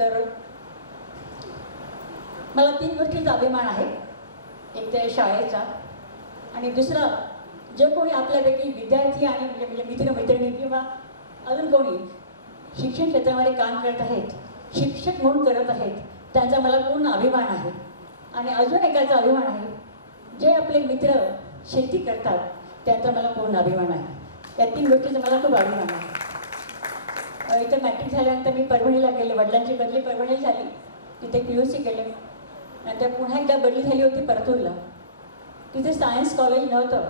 तर मला 3 गोष्टींचा अभिमान आहे. एक तर शाळेचा, आणि दुसरा जे कोणी आपल्यापैकी विद्यार्थी आणि म्हणजे मित्रमैत्रिणी किंवा अजून कोणी शिक्षण क्षेत्रामध्ये काम करत आहेत, शिक्षक म्हणून करत आहेत, त्यांचा मला पूर्ण अभिमान आहे. आणि अजून एकाचा अभिमान आहे, जे आपले मित्र शेती करतात त्यांचा मला पूर्ण अभिमान आहे. या 3 गोष्टीचा मला खूप अभिमान आहे. इथं मॅट्रिक झाल्यानंतर मी परभणीला गेले. वडिलांची बदली परभणीला झाली, तिथे PUC केलं. नंतर पुन्हा एकदा बदली झाली होती परतूरला. तिथे सायन्स कॉलेज नव्हतं,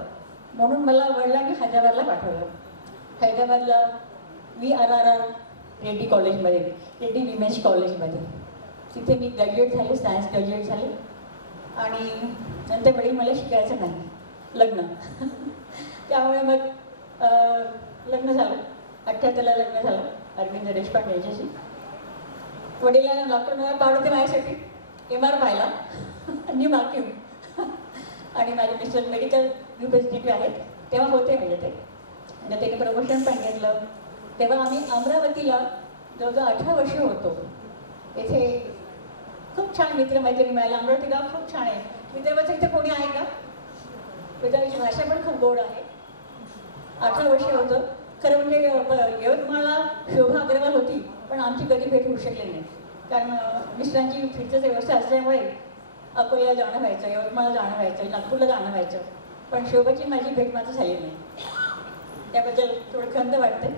म्हणून मला वडिलांनी हैदराबादला पाठवलं. हैदराबादला VRR रेड्डी कॉलेजमध्ये, रेड्डी विमेन्स कॉलेजमध्ये. तिथे मी ग्रॅज्युएट झाले, सायन्स ग्रॅज्युएट झाले. आणि नंतर वडील मला शिकायचं नाही, लग्न. त्यामुळे मग लग्न झालं. 78ला लग्न झालं अरविंद देशपांडे यांच्याशी. वडिलांना डॉक्टर पाठवते माझ्यासाठी MR पाहिला निमाकीव. आणि माझे मिस्टर मेडिकल रिप्रेझेंटेटिव्ह आहेत, तेव्हा होते म्हणजे ते. आणि त्यांनी प्रमोशन पण घेतलं. तेव्हा आम्ही अमरावतीला जवळजवळ 18 वर्ष होतो. इथे खूप छान मित्रमैत्रिणी मिळाल्या. अमरावती गाव खूप छान आहे. विदर्भाचं इथे कोणी आहे का? विदर्भाची भाषा पण खूप गोड आहे. 18 वर्ष होतं. खरं म्हणजे यवतमाळला शोभा अग्रवाल होती, पण आमची कधी भेट होऊ शकली नाही. कारण मिस्टरांची फिरण्याची व्यवस्था असल्यामुळे अकोल्याला जाणं व्हायचं, यवतमाळला जाणं व्हायचं, नागपूरला जाणं व्हायचं. पण शोभाची माझी भेट मात्र झाली नाही. त्याबद्दल थोडं खंत वाटते.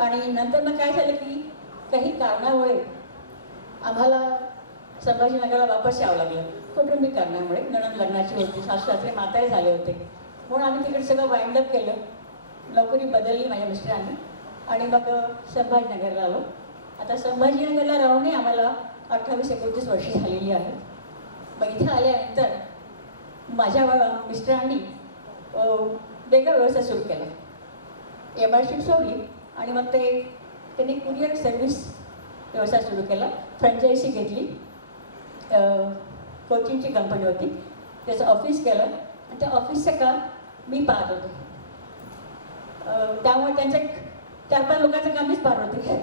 आणि नंतर मग काय झालं की काही कारणामुळे आम्हाला संभाजीनगरला वापस यावं लागलं. कौटुंबिक कारणामुळे. नणंद लग्नाची होती, सासू-सासरे म्हातारे झाले होते, म्हणून आम्ही तिकडे सगळं वाइंडअप केलं. नोकरी बदलली माझ्या मिस्टरांनी आणि मग संभाजीनगरला आलो. आता संभाजीनगरला राहूनही आम्हाला 28-29 वर्ष झालेली आहेत. मग इथे आल्यानंतर माझ्या मिस्टरांनी वेगळा व्यवसाय सुरू केला. MRशिप सोडली आणि मग त्यांनी कुरिअर सर्व्हिस व्यवसाय सुरू केला. फ्रँचायझी घेतली. कोचिंगची कंपनी होती, त्याचं ऑफिस केलं आणि त्या ऑफिसचं काम मी पाहत होते. त्यामुळे त्यांचं 4-5 लोकांचं काम मीच पाहत होते.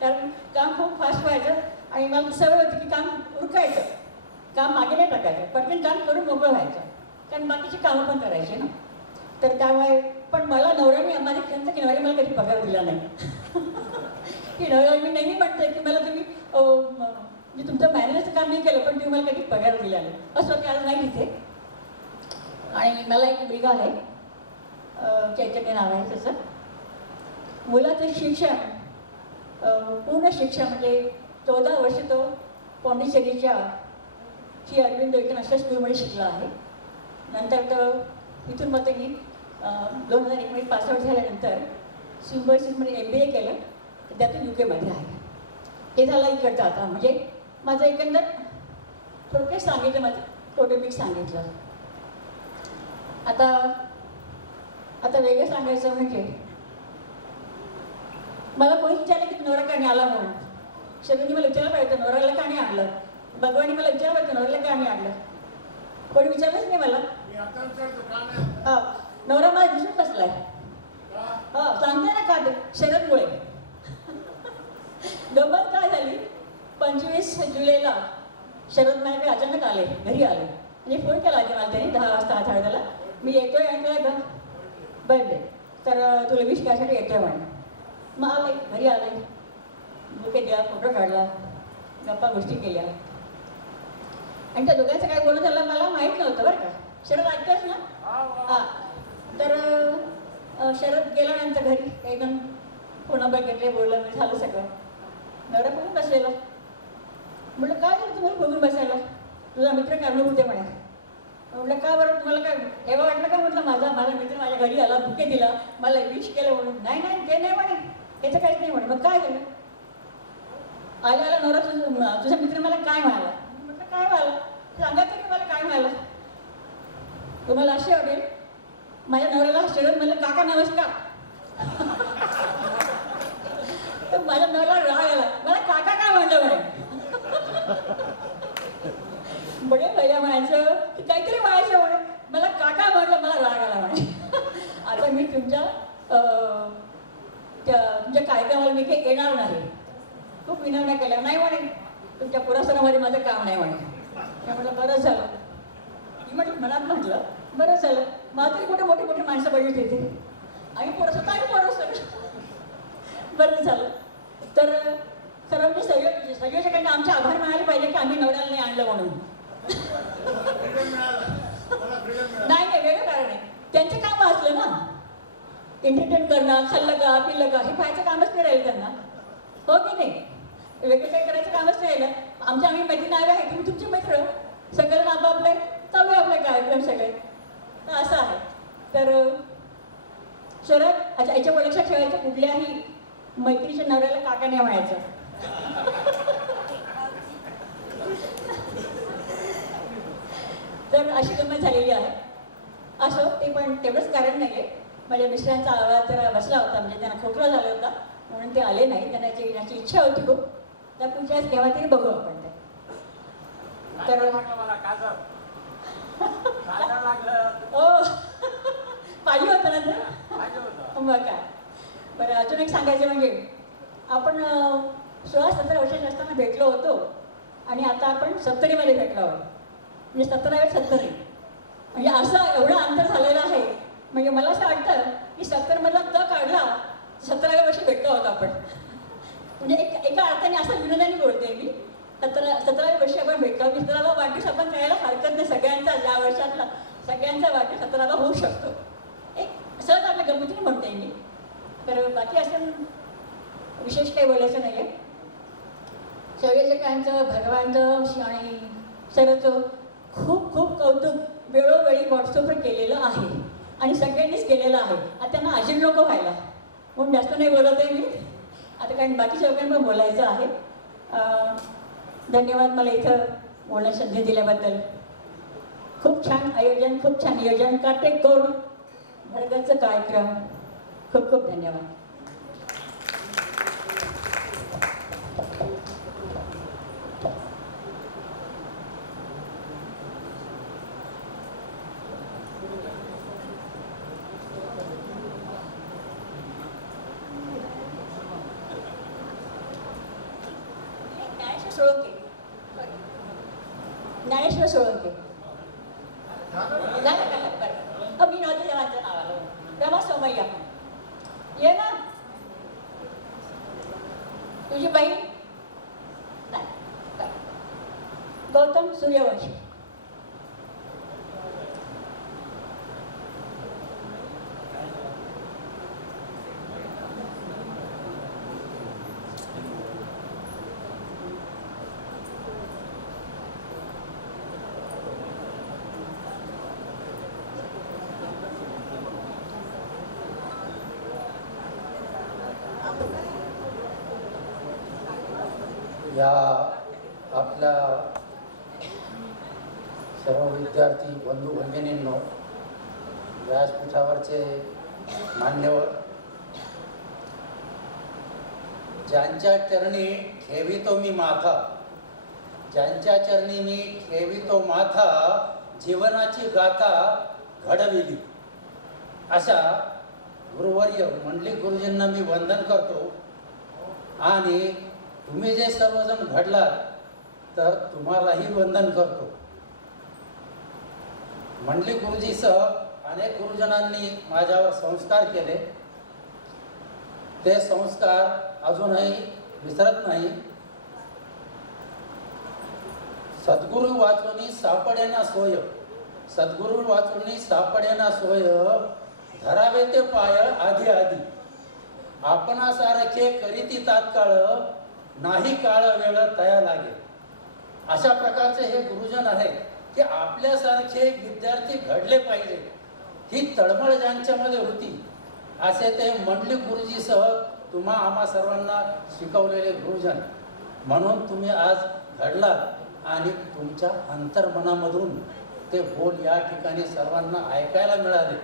कारण काम खूप फास्ट व्हायचं आणि मला सवय होती की काम उरकायचं, काम मागे नाही टाकायचं, पटकन काम करून मोकळं व्हायचं, कारण बाकीची कामं पण करायची ना. तर त्यामुळे पण मला नवऱ्याने माझी खंत की नवऱ्याने मला कधी पगार दिला नाही. की नवऱ्याला मी नेहमी म्हणते की मला तुम्ही म्हणजे तुमचं मॅनेजरचं काम मी केलं, पण तुम्ही मला कधी पगार दिला नाही. असं की आज नाही तिथे. आणि मला एक मुलगा आहे, चैतन्य नाव आहे त्याचं. मुलाचं शिक्षण पूर्ण शिक्षण म्हणजे 14 वर्ष तो पॉंडिचेरीच्या श्री अरविंद इंटरनॅशनल स्कूलमध्ये शिकला आहे. नंतर तो इथून मग त्यांनी 2019 पासआउट झाल्यानंतर सिम्बायोसिसमध्ये MBA केलं. त्यातून UK मध्ये आहे. हे झालं इकडचं. आता म्हणजे माझं एकंदर थोडक्यात सांगितलं, माझं कौटुंबिक सांगितलं. आता वेगळं सांगायचं म्हणजे मला कोणी विचारलं की नवरा का नाही आला म्हणून. सगळ्यांनी मला विचारलं पाहिजे नवऱ्याला का नाही आणलं. भगवानी मला विचारलं पाहिजे नवऱ्याला का नाही आणलं. कोणी विचारलंच नाही मला. हा, नवरा मला दिसून बसलाय. हा, सांगते ना का ते शरदमुळे. गंमत काय झाली, 25 जुलैला शरद माझ्याकडे अचानक आले, घरी आले. म्हणजे फोन केला आधी मला त्यांनी 10 वाजता 8:30ला. मी येतोय आणि काय बर्थडे, तर तुला विश करायसाठी येतोय म्हणे. मग आले, घरी आले, बुके दिला, फोटो काढला, गप्पा गोष्टी केल्या. आणि त्या दोघांचं काय बोलणं झालं मला माहीत नव्हतं बरं का. शरद ऐकतोच ना. हां, तर शरद गेल्यानंतर घरी एकदम फोन नंबर घेतले, बोललं, मी झालं सगळं. नवरा बघून बसलेला. म्हटलं काय झालं तुम्हाला बघून बसायला, तुझा मित्र कारणीभूत आहे म्हणे. म्हटलं का बरं, तुम्हाला काय एवढं वाटलं का. म्हटलं माझा मित्र माझ्या घरी आला, बुके दिला, मला विश केलं म्हणून. नाही ते नाही म्हणे, याचं काहीच नाही म्हणे. मग काय झालं. आला नवरा तुझा मित्र मला काय म्हणाला. म्हटलं काय म्हणाला, सांगा तरी मला काय म्हणाला. तुम्हाला असे वाटेल माझ्या नवऱ्याला शरद म्हणलं काका नमस्कार. तर माझ्या नवऱ्याला राग आला, मला काका काय म्हणलं म्हणे. बडे पहिल्या म्हणायचं की काहीतरी म्हणायचं म्हणे, मला काका म्हणलं, मला राग आला म्हणे. आता मी तुमच्या कार्यक्रमाला मी काही येणार नाही. खूप विनवण्या केल्या. नाही म्हणे तुमच्या पुरस्कारामध्ये माझं काम नाही म्हणे. मी म्हटलं बरं झालं. मी म्हटलं मनात म्हटलं बरं झालं, माझं कुठे मोठी मोठी माणसं बघितली तिथे आणि पुरस्कार काय पुरस्कार बरं झालं. तर खरं म्हणजे संयोजकांना आमचे आभार मानायला पाहिजे की आम्ही नवऱ्याला नाही आणलं म्हणून. नाही नाही वेगळं कारण आहे. त्यांचं काम असलं ना, एंटरटेन करणं, खाल्लं का पिल्लं का हे पाहायचं कामच नाही राहील त्यांना, हो की नाही. वेगळं काही करायचं कामच नाही राहिलं. आम्ही मैत्री नावे आहे, तुम्ही तुमचे मित्र सगळ्यांना आपापले चालू आहे आपले कार्यक्रम सगळे. तर असं आहे. तर शरद अच्छा याच्या लक्षात ठेवायचं, कुठल्याही मैत्रीच्या नवऱ्याला काका नाही म्हणायचं. तर अशी गंमत झालेली आहे. असं ते पण तेवढंच कारण नाही आहे. माझ्या मिस्टरांचा आवाज जरा बसला होता, म्हणजे त्यांना खोकला झाला होता म्हणून ते आले नाही. त्यांना येण्याची इच्छा होती खूप. तर पुढच्या वेळेस केव्हा तरी बघू आपण ते. तर हो पाहिजे होतं ना तर मग काय. बरं अजून एक सांगायचं म्हणजे आपण 16-17 वर्षाचे असताना भेटलो होतो आणि आता आपण 70मध्ये भेटलो आहोत. म्हणजे 17 70 म्हणजे असं एवढं अंतर झालेलं आहे. म्हणजे मला असं वाटतं की 70मधला त काढला 17व्या वर्षी भेटलो आहोत आपण. म्हणजे एका अर्थाने असं विनोदाने बोलते मी. 17व्या वर्षी आपण भेटलो. 17वा वाढदिवस आपण करायला हरकत नाही. सगळ्यांचा ज्या वर्षातला सगळ्यांचा वाढदिवस 17वा होऊ शकतो. एक सहज आपल्या गमतीने म्हणते मी. तर बाकी असं विशेष काही बोलायचं नाही आहे. संयोजकांचं भगवानचं आणि सरचं खूप खूप कौतुक वेळोवेळी व्हॉट्सअपवर केलेलं आहे आणि सगळ्यांनीच केलेलं आहे. आता त्यांना अजून नको व्हायला म्हणून जास्त नाही बोलत आहे मी आता, कारण बाकीच्या लोकांना पण बोलायचं आहे. धन्यवाद मला इथं बोलण्याची संधी दिल्याबद्दल. खूप छान आयोजन, खूप छान नियोजन, काटेकोर भरगच्च कार्यक्रम. खूप खूप धन्यवाद. ज्ञानेश्वर सोळंके मी नव्हते तेव्हा माझं नाव आलं. रमा सोमय्या ये ना. तुझी बहीण गौतम सूर्यवंशी. या आपल्या सर्व विद्यार्थी बंधू भगिनींनो, व्यासपीठावरचे मान्यवर, ज्यांच्या चरणी ठेवितो मी माथा, ज्यांच्या चरणी मी ठेवितो माथा, जीवनाची गाथा घडविली, अशा गुरुवर्य मंडलिक गुरुजींना मी वंदन करतो. आणि तुम्ही जे सर्वजण घडलात तर तुम्हालाही वंदन करतो. मंडलिक गुरुजीसह अनेक गुरुजनांनी माझ्यावर संस्कार केले. ते संस्कार अजूनही विसरत नाही. सद्गुरु वाचुनी सापडेना सोय, सद्गुरु वाचुनी सापडेना सोय, धरावे ते पाय आधी आधी, आपणासारखे करीती तात्काळ, नाही काळ वेळ तया लागे. अशा प्रकारचे हे गुरुजन आहेत की आपल्यासारखे विद्यार्थी घडले पाहिजे ही तळमळ ज्यांच्यामध्ये होती, असे ते मंडलिक गुरुजीसह आम्हा सर्वांना शिकवलेले गुरुजन. म्हणून तुम्ही आज घडलात आणि तुमच्या अंतर्मनामधून ते बोल या ठिकाणी सर्वांना ऐकायला मिळाले.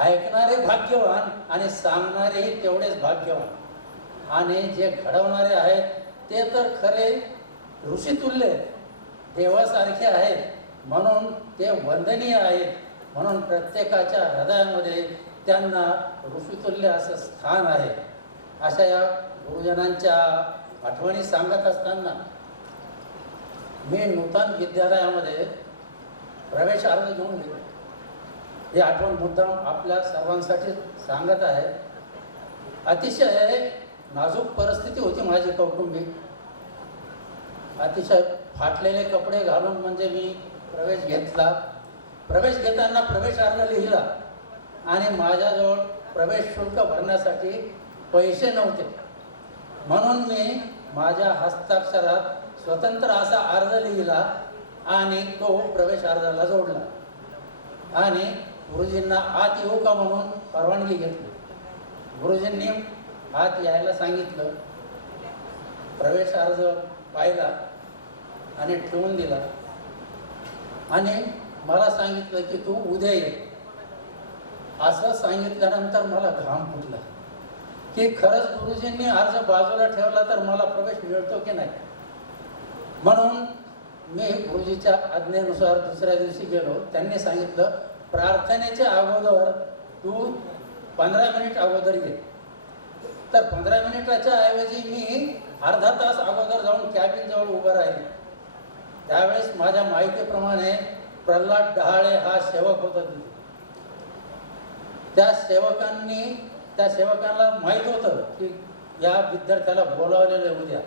ऐकणारे भाग्यवान आणि सांगणारेही तेवढेच भाग्यवान. आणि जे घडवणारे आहेत ते तर खरे ऋषितुल्य आहेत, देवासारखे आहेत, म्हणून ते वंदनीय आहेत. म्हणून प्रत्येकाच्या हृदयामध्ये त्यांना ऋषितुल्य असं स्थान आहे. अशा या गुरुजनांच्या आठवणी सांगत असताना मी नूतन विद्यालयामध्ये प्रवेश अर्ज घेऊन गेलो. ही आठवण मुद्दाम आपल्या सर्वांसाठी सांगत आहे. अतिशय नाजूक परिस्थिती होती माझी कौटुंबिक. अतिशय फाटलेले कपडे घालून म्हणजे मी प्रवेश घेतला. प्रवेश घेताना प्रवेश अर्ज लिहिला आणि माझ्याजवळ प्रवेश शुल्क भरण्यासाठी पैसे नव्हते. म्हणून मी माझ्या हस्ताक्षरात स्वतंत्र असा अर्ज लिहिला आणि तो प्रवेश अर्जाला जोडला आणि गुरुजींना आत येऊ का म्हणून परवानगी घेतली. गुरुजींनी आत यायला सांगितलं. प्रवेश अर्ज पाहिला आणि ठेवून दिला आणि मला सांगितलं की तू उद्या ये. असं सांगितल्यानंतर मला घाम फुटला की खरंच गुरुजींनी अर्ज बाजूला ठेवला तर मला प्रवेश मिळतो की नाही. म्हणून मी गुरुजीच्या आज्ञेनुसार दुसऱ्या दिवशी गेलो. त्यांनी सांगितलं प्रार्थनेच्या अगोदर तू 15 मिनिट अगोदर ये. तर 15 मिनिटाच्या ऐवजी मी अर्धा तास अगोदर जाऊन कॅबिन जवळ उभं राहिले. त्यावेळेस माझ्या माहितीप्रमाणे प्रल्हाद डहाळे हा सेवक होता तिथे. त्या सेवकांना माहीत होतं की या विद्यार्थ्याला बोलावलेलं उद्या.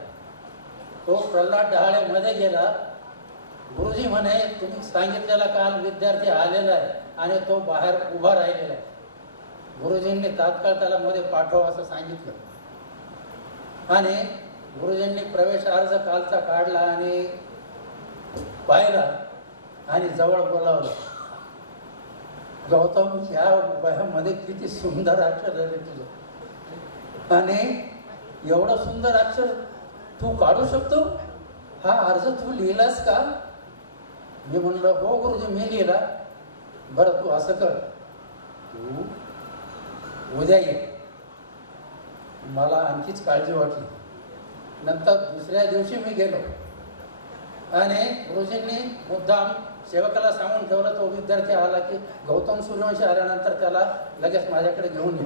तो प्रल्हाद डहाळे मध्ये गेला. गुरुजी म्हणे तुम्ही सांगितलेला काल विद्यार्थी आलेला आहे आणि तो बाहेर उभा राहिलेला आहे. गुरुजींनी तात्काळ त्याला मध्ये पाठव असं सांगितलं आणि गुरुजींनी प्रवेश अर्ज कालचा काढला आणि पाहिला आणि जवळ बोलावलं. गौतम ह्या वयामध्ये किती सुंदर अक्षर आहे तुझं आणि एवढं सुंदर अक्षर तू काढू शकतो. हा अर्ज तू लिहिलास का? मी म्हणलं हो गुरुजी मी लिहिला. बरं तू असं कर तू उद्या ये. मला आणखीच काळजी वाटली. नंतर दुसऱ्या दिवशी मी गेलो आणि गुरुजींनी मुद्दाम सेवकाला सांगून ठेवलं. तो विद्यार्थी आला की गौतम सूर्यवंशी आल्यानंतर त्याला लगेच माझ्याकडे घेऊन ये.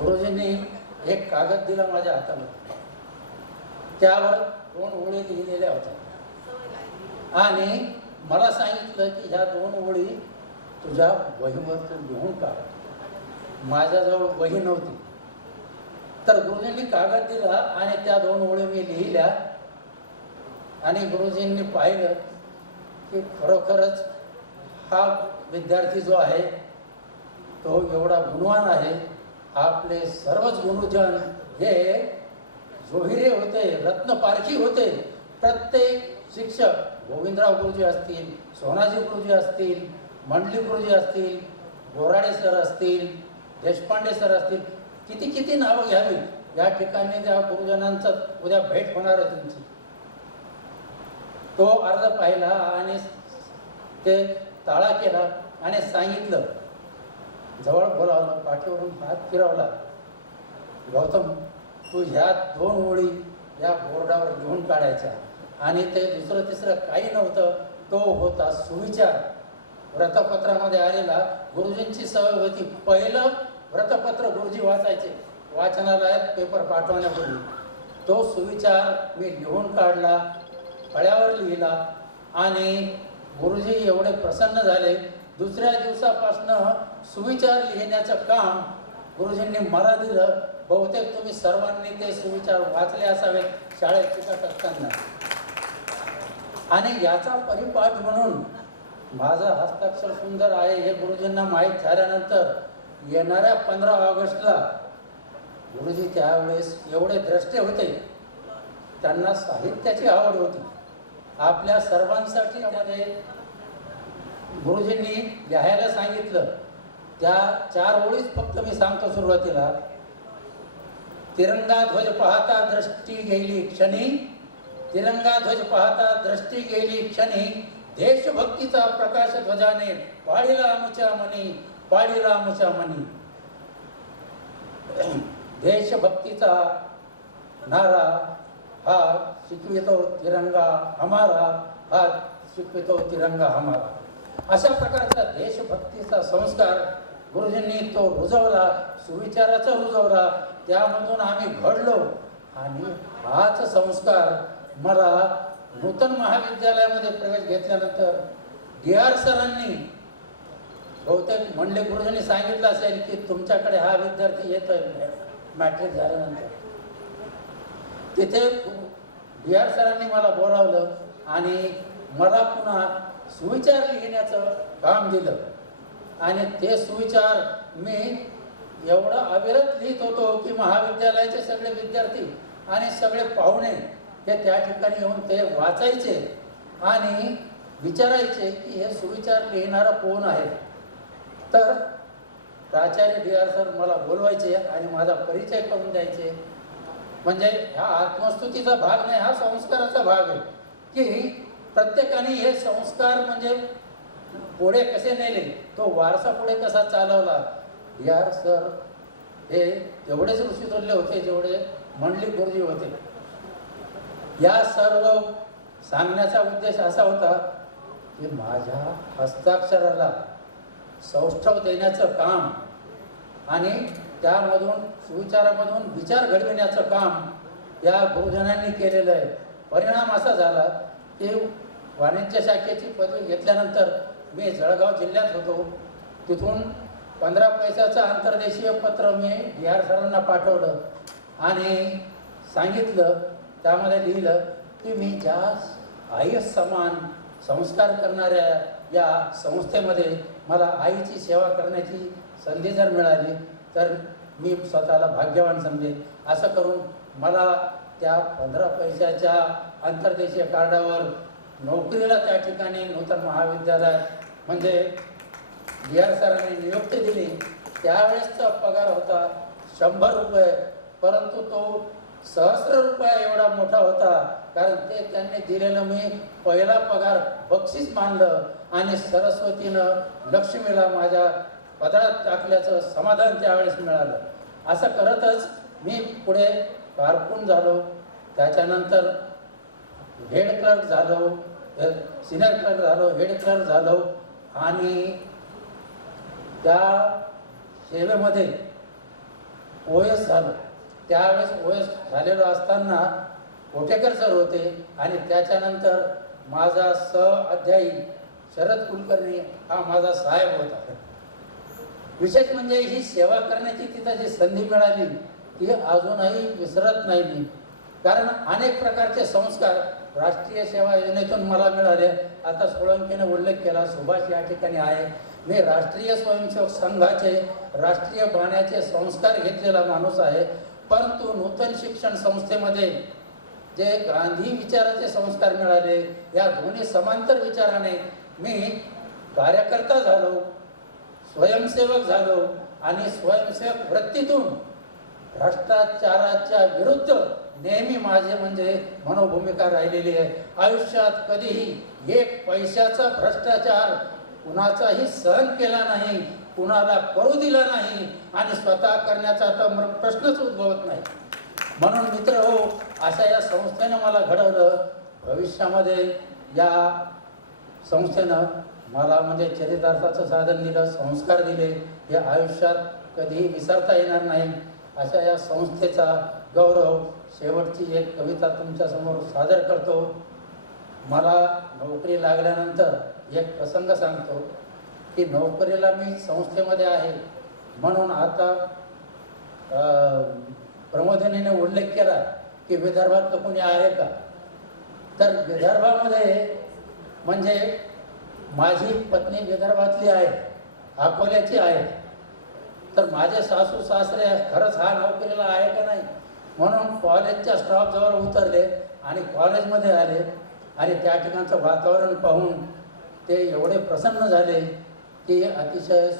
गुरुजींनी एक कागद दिला माझ्या हातामध्ये. त्यावर 2 ओळी लिहिलेल्या होत्या आणि मला सांगितलं की ह्या 2 ओळी तुझ्या वहीवर तू लिहून काढ. माझ्याजवळ वही नव्हती. तर गुरुजींनी कागद दिला आणि त्या 2 ओळी मी लिहिल्या आणि गुरुजींनी पाहिलं की खरोखरच हा विद्यार्थी जो आहे तो एवढा गुणवान आहे. आपले सर्वच गुरुजन हे जोहिरे होते, रत्नपारखी होते. प्रत्येक शिक्षक गोविंदराव गुरुजी असतील, सोनाजी गुरुजी असतील, मंडली गुरुजी असतील, बोराडे सर असतील, देशपांडे सर असतील, किती किती नावं घ्यावी. या ठिकाणी त्या गुरुजनांचं उद्या भेट होणार आहे तुमची. तो अर्ज पाहिला आणि ते ताळा केला आणि सांगितलं. जवळ बोलावलं, पाठीवरून हात फिरवला. गौतम तू ह्या 2 ओळी या बोर्डावर लिहून काढायच्या आणि ते दुसरं तिसरं काही नव्हतं. तो होता सुविचार. व्रतपत्रामध्ये आलेला गुरुजींची सवय होती. पहिलं व्रतपत्र गुरुजी वाचायचे वाचनालयात पेपर पाठवण्यापूर्वी. तो सुविचार मी लिहून काढला, फळ्यावर लिहिला आणि गुरुजी एवढे प्रसन्न झाले. दुसऱ्या दिवसापासनं सुविचार लिहिण्याचं काम गुरुजींनी मला दिलं. बहुतेक तुम्ही सर्वांनी ते सुविचार वाचले असावेत शाळेत शिकत असताना. आणि याचा परिपाठ म्हणून माझं हस्ताक्षर सुंदर आहे हे गुरुजींना माहीत झाल्यानंतर येणाऱ्या 15 ऑगस्टला गुरुजी त्यावेळेस एवढे द्रष्टे होते. त्यांना साहित्याची आवड होती. आपल्या सर्वांसाठी त्यामध्ये गुरुजींनी लिहायला सांगितलं. त्या 4 ओळीच फक्त मी सांगतो सुरुवातीला. तिरंगा ध्वज पाहता दृष्टी गेली क्षणी, तिरंगा ध्वज पाहता दृष्टी गेली क्षणी, देशभक्तीचा प्रकाश ध्वजाने पाळीला आमच्या मनी, पाळीला आमच्या मनी. देशभक्तीचा नारा हा शिकवितो तिरंगा हमारा, हा शिकवितो तिरंगा हमारा. अशा प्रकारचा देशभक्तीचा संस्कार गुरुजींनी तो रुजवला, सुविचाराचा रुजवला. त्यामधून आम्ही घडलो आणि हाच संस्कार मला नूतन महाविद्यालयामध्ये प्रवेश घेतल्यानंतर डी.आर. सरांनी बहुतेक मंडले गुरुजींनी सांगितलं असेल की तुमच्याकडे हा विद्यार्थी येतोय मॅट्रिक झाल्यानंतर. तिथे डी.आर. सरांनी मला बोलावलं आणि मला पुन्हा सुविचार लिहिण्याचं काम दिलं आणि ते सुविचार मी एवढा अविरत लिहित होतो की महाविद्यालयाचे सगळे विद्यार्थी आणि सगळे पाहुणे हे त्या ठिकाणी येऊन ते वाचायचे आणि विचारायचे की हे सुविचार लिहिणारा कोण आहे. तर प्राचार्य डी.आर. सर मला बोलवायचे आणि माझा परिचय करून द्यायचे. म्हणजे हा आत्मस्तुतीचा भाग नाही, हा संस्काराचा भाग आहे की प्रत्येकाने हे संस्कार म्हणजे पुढे कसे नेले, तो वारसा पुढे कसा चालवला. डी.आर. सर हे तेवढेच ऋषीतुल्य होते जेवढे मंडलिक गुरुजी होते. या सर्व सांगण्याचा उद्देश असा होता की माझ्या हस्ताक्षराला सौष्ठव देण्याचं काम आणि त्यामधून सुविचारामधून विचार घडविण्याचं काम या गुरुजनांनी केलेलं आहे. परिणाम असा झाला की वाणिज्य शाखेची पदवी घेतल्यानंतर मी जळगाव जिल्ह्यात होतो. तिथून 15 पैशाचं आंतरदेशीय पत्र मी डी.आर. सरांना पाठवलं आणि सांगितलं, त्यामध्ये लिहिलं की मी ज्या आई समान संस्कार करणाऱ्या या संस्थेमध्ये मला आईची सेवा करण्याची संधी जर मिळाली तर मी स्वतःला भाग्यवान समजेन. असं करून मला त्या 15 पैशाच्या आंतरदेशीय कार्डावर नोकरीला त्या ठिकाणी नूतन महाविद्यालयात म्हणजे डी.आर. सरांनी नियुक्ती दिली. त्यावेळेसचा पगार होता 100 रुपये, परंतु तो सहस्र रुपये एवढा मोठा होता, कारण ते त्यांनी दिलेलं मी पहिला पगार बक्षीस मानलं आणि सरस्वतीनं लक्ष्मीला माझ्या पदरात टाकल्याचं समाधान त्यावेळेस मिळालं. असं करतच मी पुढे कारकून झालो. त्याच्यानंतर हेड क्लर्क झालो, सिनियर क्लर्क झालो, हेड क्लर्क झालो आणि त्या सेवेमध्ये OS झालो. त्यावेळेस OS झालेलो असताना कोटेकर सर होते आणि त्याच्यानंतर माझा सहअध्यायी शरद कुलकर्णी हा माझा साहेब होता. विशेष म्हणजे ही सेवा करण्याची तिथं जी संधी मिळाली ती अजूनही विसरत नाही मी, कारण अनेक प्रकारचे संस्कार राष्ट्रीय सेवा योजनेतून मला मिळाले. आता सोळंकीने उल्लेख केला, सुभाष या ठिकाणी आहे. मी राष्ट्रीय स्वयंसेवक संघाचे राष्ट्रीय बाण्याचे संस्कार घेतलेला माणूस आहे, परंतु नूतन शिक्षण संस्थेमध्ये जे गांधी विचाराचे संस्कार मिळाले, या दोन्ही समांतर विचाराने मी कार्यकर्ता झालो, स्वयंसेवक झालो आणि स्वयंसेवक वृत्तीतून भ्रष्टाचाराच्या विरुद्ध नेहमी माझे म्हणजे मनोभूमिका राहिलेली आहे. आयुष्यात कधीही एक पैशाचा भ्रष्टाचार कुणाचाही सहन केला नाही, कुणाला करू दिला नाही आणि स्वतः करण्याचा तर प्रश्नच उद्भवत नाही. म्हणून मित्र हो, अशा या संस्थेनं मला घडवलं. भविष्यामध्ये या संस्थेनं मला म्हणजे चरितार्थाचं साधन दिलं, संस्कार दिले, हे आयुष्यात कधीही विसरता येणार नाही. अशा या संस्थेचा गौरव शेवटची एक कविता तुमच्यासमोर सादर करतो. मला नोकरी लागल्यानंतर एक प्रसंग सांगतो की नोकरीला मी संस्थेमध्ये आहे म्हणून आता प्रमोदिनीने उल्लेख केला की विदर्भात तर कोणी आहे का, तर विदर्भामध्ये म्हणजे माझी पत्नी विदर्भातली आहे, अकोल्याची आहे. तर माझे सासू सासरे खरंच हा नोकरीला आहे का नाही म्हणून कॉलेजच्या स्टॉपजवळ उतरले आणि कॉलेजमध्ये आले आणि त्या ठिकाणचं वातावरण पाहून ते एवढे प्रसन्न झाले की अतिशय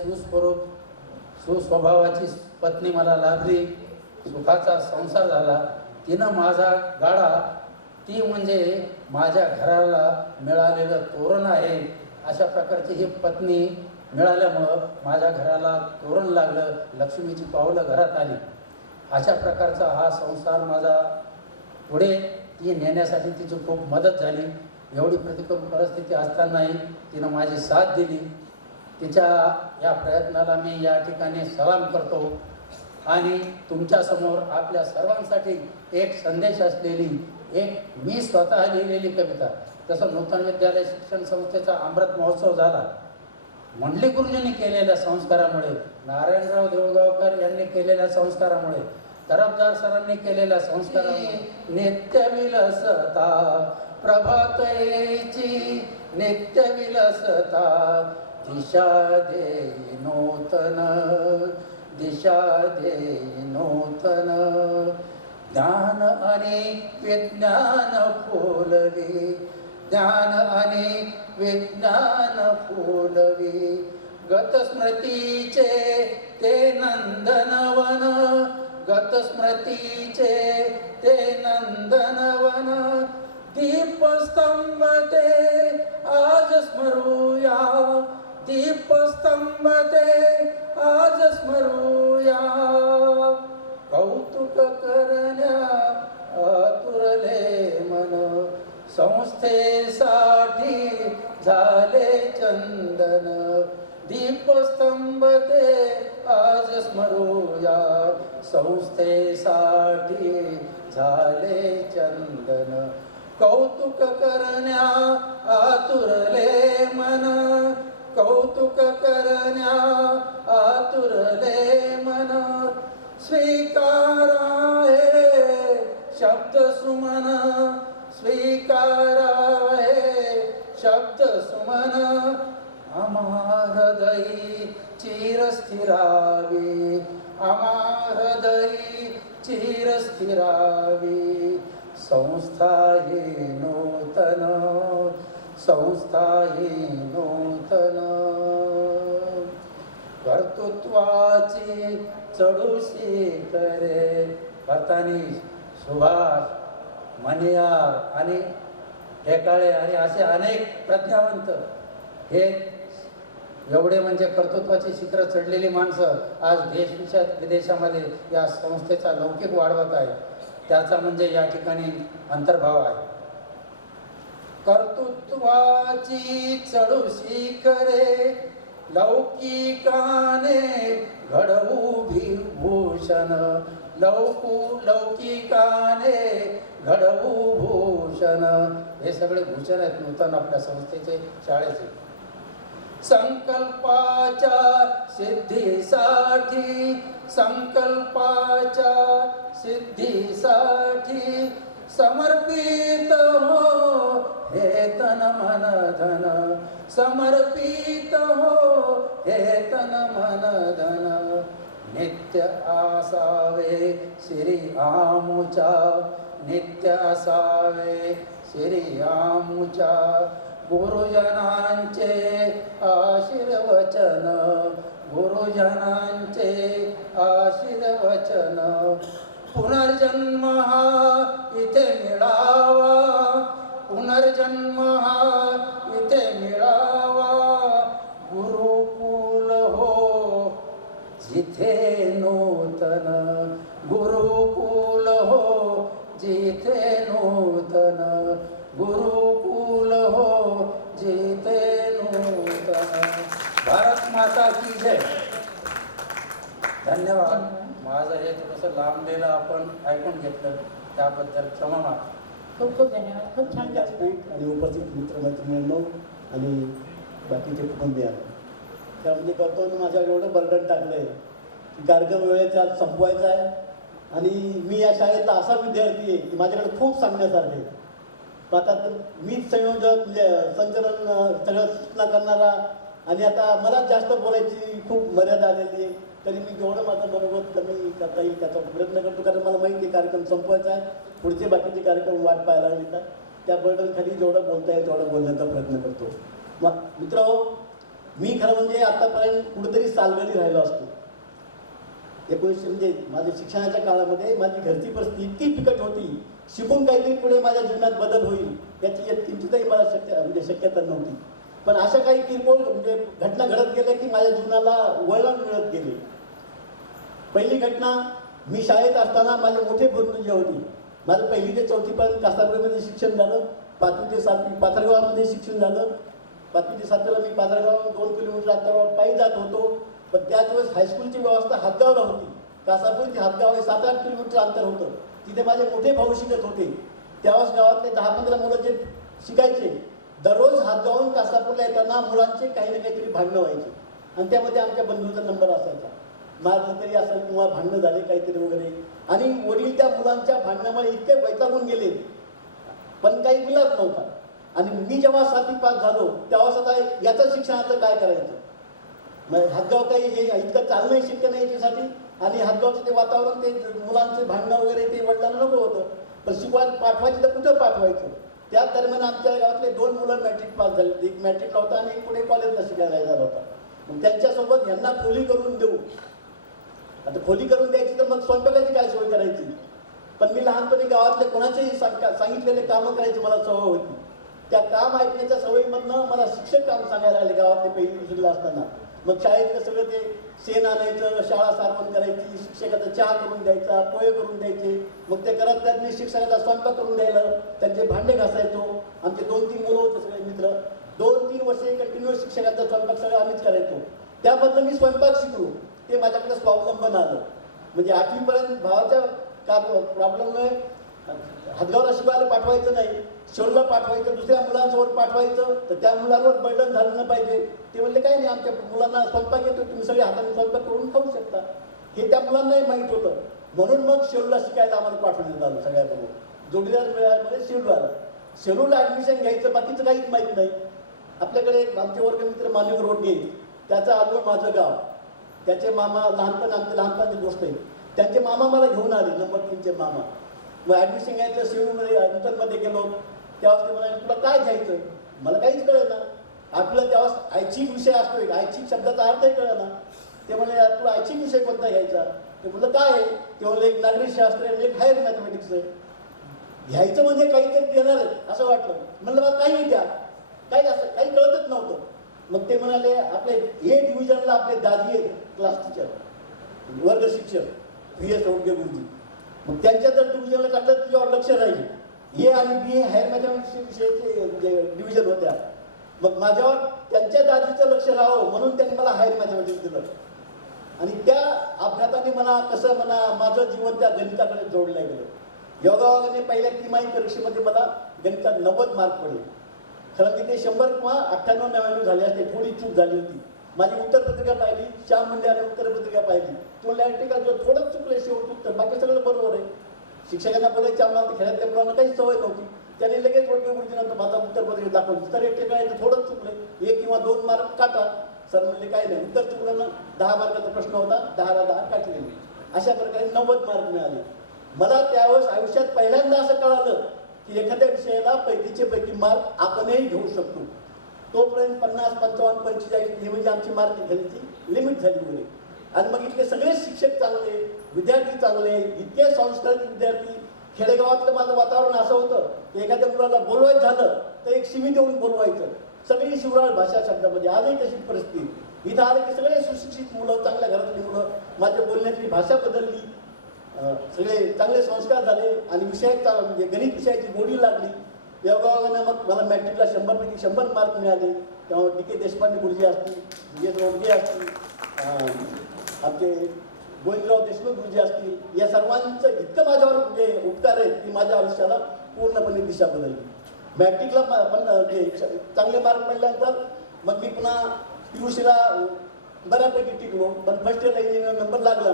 सुस्वभावाची पत्नी मला लाभली, सुखाचा संसार झाला. तिनं माझा गाडा, ती म्हणजे माझ्या घराला मिळालेलं तोरण आहे. अशा प्रकारची ही पत्नी मिळाल्यामुळं माझ्या घराला तोरण लागलं, लक्ष्मीची पावलं घरात आली. अशा प्रकारचा हा संसार माझा पुढे ती नेण्यासाठी तिची खूप मदत झाली. एवढी प्रतिकूल परिस्थिती असतानाही तिनं माझी साथ दिली. तिच्या या प्रयत्नाला मी या ठिकाणी सलाम करतो. आणि तुमच्यासमोर आपल्या सर्वांसाठी एक संदेश असलेली एक मी स्वतः लिहिलेली कविता. जसं नूतन विद्यालय शिक्षण संस्थेचा अमृत महोत्सव झाला, मंडली गुरुजींनी केलेल्या संस्कारामुळे, नारायणराव देऊळगावकर यांनी केलेल्या संस्कारामुळे, तरफदार सरांनी केलेल्या संस्कारामुळे नित्य विलसता प्रभातयेची नित्य विलसता दिशा दे नूतन दिशा दे नूतन ज्ञान आणि विज्ञान फुलवी ज्ञान आणि विज्ञान फुलवी गतस्मृतीचे ते नंदनवन गतस्मृतीचे ते नंदनवन दीपस्तंभ ते आज स्मरूया दीपस्तंभ ते आज स्मरूया कौतुक करण्या आतुरले मन संस्थेसाठी झाले चंदन दीपस्तंभ ते आज स्मरूया संस्थेसाठी झाले चंदन कौतुक करण्या आतुरले मन कौतुक करण्या आतुरले मन स्वीकारा हे शब्द सुमन स्वीकारा हे शब्द सुमन आम्हा हृदयी चिरस्थिरावी आम्हा हृदयी चिरस्थिरावी संस्था ही नूतन संस्था ही नूतन कर्तृत्वाची चढूशी करे भरतानी सुभाष मनियार आणि ढेकाळे आणि असे अनेक प्रज्ञावंत हे एवढे म्हणजे कर्तृत्वाची शिखरं चढलेली माणसं आज देश विदेशामध्ये या संस्थेचा लौकिक वाढवत आहे. त्याचा म्हणजे या ठिकाणी अंतर्भाव आहे. कर्तृत्वाची चढूशी करे लौकिकाने घडवू भूषण लौकिकाने घडवू भूषण हे सगळे भूषण आहेत नूतन आपल्या संस्थेचे शाळेचे. संकल्पाच्या सिद्धीसाठी संकल्पाच्या सिद्धीसाठी समर्पित हो हे तन मन धन समर्पित हो हे तन मन धन नित्य आसावे श्री आमुचा नित्य असावे श्री आमुचा गुरुजनांचे आशीर्वचन गुरुजनांचे आशीर्वचन पुनर्जन्म हा इथे मिळावा पुनर्जन्म हा इथे मिळावा गुरुकुल हो जिथे नूतन गुरुकुल हो जिथे नूतन गुरुकुल हो जिथे नूतन. भारत माता की जय. धन्यवाद. माझं हे थोडंसं लांबलेलं आपण ऐकून घेतलं त्याबद्दल क्षमा मागा. खूप खूप धन्यवाद. खूप छान व्यासपीठ आणि उपस्थित मित्रमैत्रिणींनो आणि बाकीचे कुटुंबियांनो त्यामध्ये करतो माझ्यावर एवढं बर्डन टाकलं आहे की कार्यक्रम वेळेचा आज संपवायचा आहे आणि मी या शाळेतला असा विद्यार्थी आहे की माझ्याकडे खूप सांगण्यासारखे. आता मीच संयोजक म्हणजे संचलन सगळं सूचना करणारा आणि आता मलाच जास्त बोलायची खूप मर्यादा आलेली आहे. तरी मी जेवढं माझं मनोगत कमी करता येईल त्याचा प्रयत्न करतो कारण मला माहिती आहे कार्यक्रम संपवायचा आहे. पुढचे बाकीचे कार्यक्रम वाट पाहायला लागले त्या बर्डनखाली जेवढं बोलता येईल तेवढं बोलण्याचा प्रयत्न करतो. मग मित्रांनो मी खरं म्हणजे आत्तापर्यंत कुठेतरी सालगडी राहिलो असतो. 1900 म्हणजे माझ्या शिक्षणाच्या काळामध्ये माझी घरची परिस्थिती इतकी बिकट होती शिकून काहीतरी पुढे माझ्या जीवनात बदल होईल याची किंचितही मला शक्यता नव्हती. पण अशा काही किरकोळ म्हणजे घटना घडत गेल्या की माझ्या जीवनाला वळण मिळत गेले. पहिली घटना मी शाळेत असताना माझे मोठे बंधू जे होते माझं 1ली ते 4थीपर्यंत कासारगडमध्ये शिक्षण झालं. 5वी ते 7वी पाथरगावामध्ये शिक्षण झालं. 5वी ते 7वीला मी पाथरगाव 2 किलोमीटर अंतरावर पायी जात होतो. पण त्याच वेळेस हायस्कूलची व्यवस्था हातगावला होती कासापूर ते हातगाव हे 7-8 किलोमीटर अंतर होतं. तिथे माझे मोठे भाऊ शिकत होते. त्यावेळेस गावातले 10-15 मुलं जे शिकायचे, दररोज हातगावून कासापूरला येताना मुलांचे काही ना काहीतरी भांडणं व्हायचे आणि त्यामध्ये आमच्या बंधूचा नंबर असायचा. मारलं तरी असेल किंवा भांडणं झाले काहीतरी वगैरे. आणि वडील त्या मुलांच्या भांडणामुळे इतके वैतागून गेले, पण काही विलाज नव्हता. आणि मी जेव्हा 7वी पास झालो तेव्हा आता याचं शिक्षणाचं काय करायचं. मग हातगाव काही हे इतकं चालणंही शक्य नाही याच्यासाठी. आणि हातगावचं ते वातावरण, ते मुलांचे भांडणं वगैरे ते वडिलांना नको होतं. पण शिकवायला पाठवायचं तर कुठं पाठवायचं. त्या दरम्यान आमच्या गावातले 2 मुलं मॅट्रिक पास झाले. एक मॅट्रिकला होता आणि एक पुढे कॉलेजला शिकायला येणार होता. मग त्यांच्यासोबत यांना खोली करून देऊ. आता खोली करून द्यायची तर मग स्वयंपाकाची काय सोय करायची. पण मी लहानपणी गावातले कोणाचेही सांगितलेले कामं करायची मला सवय होती. त्या काम ऐकण्याच्या सवयीमधनं मला शिक्षक काम सांगायला आले गावातले पहिली दुसरीला असताना. मग शाळेतलं सगळं ते शेण आणायचं, शाळा सारवण करायची, शिक्षकाचा चहा करून द्यायचा, पोहे करून द्यायचे. मग ते करत त्यात मी शिक्षकाचा स्वयंपाक करून द्यायला, त्यांचे भांडे घासायचो. आमचे 2-3 मुलं होते सगळे मित्र. 2-3 वर्षे कंटिन्युअस शिक्षकाचा स्वयंपाक सगळं आम्हीच करायचो. त्यामधलं मी स्वयंपाक शिकलो. ते माझ्याकडे स्वावलंबन आलं. म्हणजे 8वीपर्यंत भावाच्या प्रॉब्लेममुळे हातगावला शिकवायला पाठवायचं नाही, शेवटला पाठवायचं, दुसऱ्या मुलांसोबत पाठवायचं. तर त्या मुलांवर बर्डन झालं नाही पाहिजे. ते म्हणले काही नाही, आमच्या मुलांना स्वयंपाक येतो, तुम्ही सगळे हाताने स्वयंपाक करून खाऊ शकता. हे त्या मुलांनाही माहीत होतं. म्हणून मग शेलूला शिकायला आम्हाला पाठवण्यात आलं सगळ्याबरोबर. जोडीदार मिळाल्यामुळे शेलू आला. शेलूला ॲडमिशन घ्यायचं बाकीचं काहीच माहीत नाही. आपल्याकडे आमचे वर्गमित्र मान्यवर रोडगे, त्याचं आजोळ माझं गाव, त्याचे मामा लहानपण, आमच्या लहानपणाची गोष्ट आहे. त्यांचे मामा मला घेऊन आले, नंबर 3चे मामा. मग ॲडमिशन घ्यायचं शेलूमध्ये नंतरमध्ये गेलो. त्यावेळेस ते म्हणाले तुला काय घ्यायचं. मला काहीच कळलं ना. आपलं त्यावेळेस ऐच्छिक विषय असतो, एक ऐच्छिक शब्दाचा अर्थही कळलं ना. ते म्हणाले तुला ऐच्छिक विषय कोणता घ्यायचा. ते म्हटलं काय आहे. ते म्हणलं एक नागरिक शास्त्र आणि एक हायर मॅथमॅटिक्स आहे. घ्यायचं म्हणजे काहीतरी देणार असं वाटलं. म्हणलं मला काही द्या, काही असं काही कळतच नव्हतं. मग ते म्हणाले आपले ए डिव्हिजनला आपले दाजी आहेत क्लास टीचर, वर्ग शिक्षक VS रोडगे गुरुजी. मग त्यांच्या जर डिव्हिजनला टाकलं तुझ्यावर लक्ष राहील. ए आणि बी हायर मॅथमॅटिक्स विषयाचे डिव्हिजन होत्या. मग माझ्यावर त्यांच्या दाजीचं लक्ष राहावं म्हणून त्यांनी मला हायर मॅथमॅटिक्स दिलं. आणि त्या अपघाताने मला कसं म्हणा माझं जीवन त्या गणिताकडे जोडलं गेलं. योगायोगाने पहिल्या तिमाही परीक्षेमध्ये मला गणितात 90 मार्क पडले. खरं तिथे 100 किंवा 98-99 झाले असते, थोडी चूक झाली होती. माझी उत्तरपत्रिका पाहिली, श्याम मंडळाने उत्तरपत्रिका पाहिली. तो लॅटिका जो थोडंच चुकलं शेवट उत्तर, बाकी सगळं बरोबर आहे. शिक्षकांना बोलायचं आम्हाला खेळातल्या मुलांना काही सवय नव्हती. त्यांनी लगेच रोडगे गुरुजीनंतर माझा उत्तरपत्रिका दाखवली. तर एक ठिकाणी थोडंच चुकलं, 1 किंवा 2 मार्क काटा. सर म्हणले काही नाही, उत्तर चुकलं ना. 10 मार्काचा प्रश्न होता, 10ला 10 काटले. अशा प्रकारे 90 मार्क मिळाले. मला त्यावेळेस आयुष्यात पहिल्यांदा असं कळालं की एखाद्या विषयाला पैकी मार्क आपणही घेऊ शकतो. तोपर्यंत 50, 55, 45 हे म्हणजे आमची मार्क घ्यायची लिमिट झाली वगैरे. आणि मग इतके सगळे शिक्षक चांगले, विद्यार्थी चांगले, इतके संस्कारित विद्यार्थी. खेडेगावातलं माझं वातावरण असं होतं की एखाद्या मुलाला बोलवायचं झालं तर एक शिवी देऊन बोलवायचं. सगळी शिवराळ भाषा शब्दामध्ये. आजही तशी परिस्थिती. इथं आले की सगळे सुशिक्षित मुलं, चांगल्या घरातली मुलं. माझ्या बोलण्यातली भाषा बदलली, सगळे चांगले संस्कार झाले आणि विषयात म्हणजे गणित विषयाची गोडी लागली. योगायोगाने मग मला मॅट्रिकला 100 पैकी 100 मार्क मिळाले. तेव्हा DK देशपांडे गुरुजी असतील, VS रोडगे असतील, आमचे गोविंदराव देशमुख गुरुजी असतील, या सर्वांचं इतकं माझ्यावर म्हणजे उपकार आहेत की माझ्या आयुष्याला पूर्णपणे दिशा बदलली. मॅट्रिकला पण चांगले मार्क पडल्यानंतर मग मी पुन्हा PUCला बऱ्यापैकी टिकलो. पण फर्स्ट इयरला इंजिनिअर नंबर लागला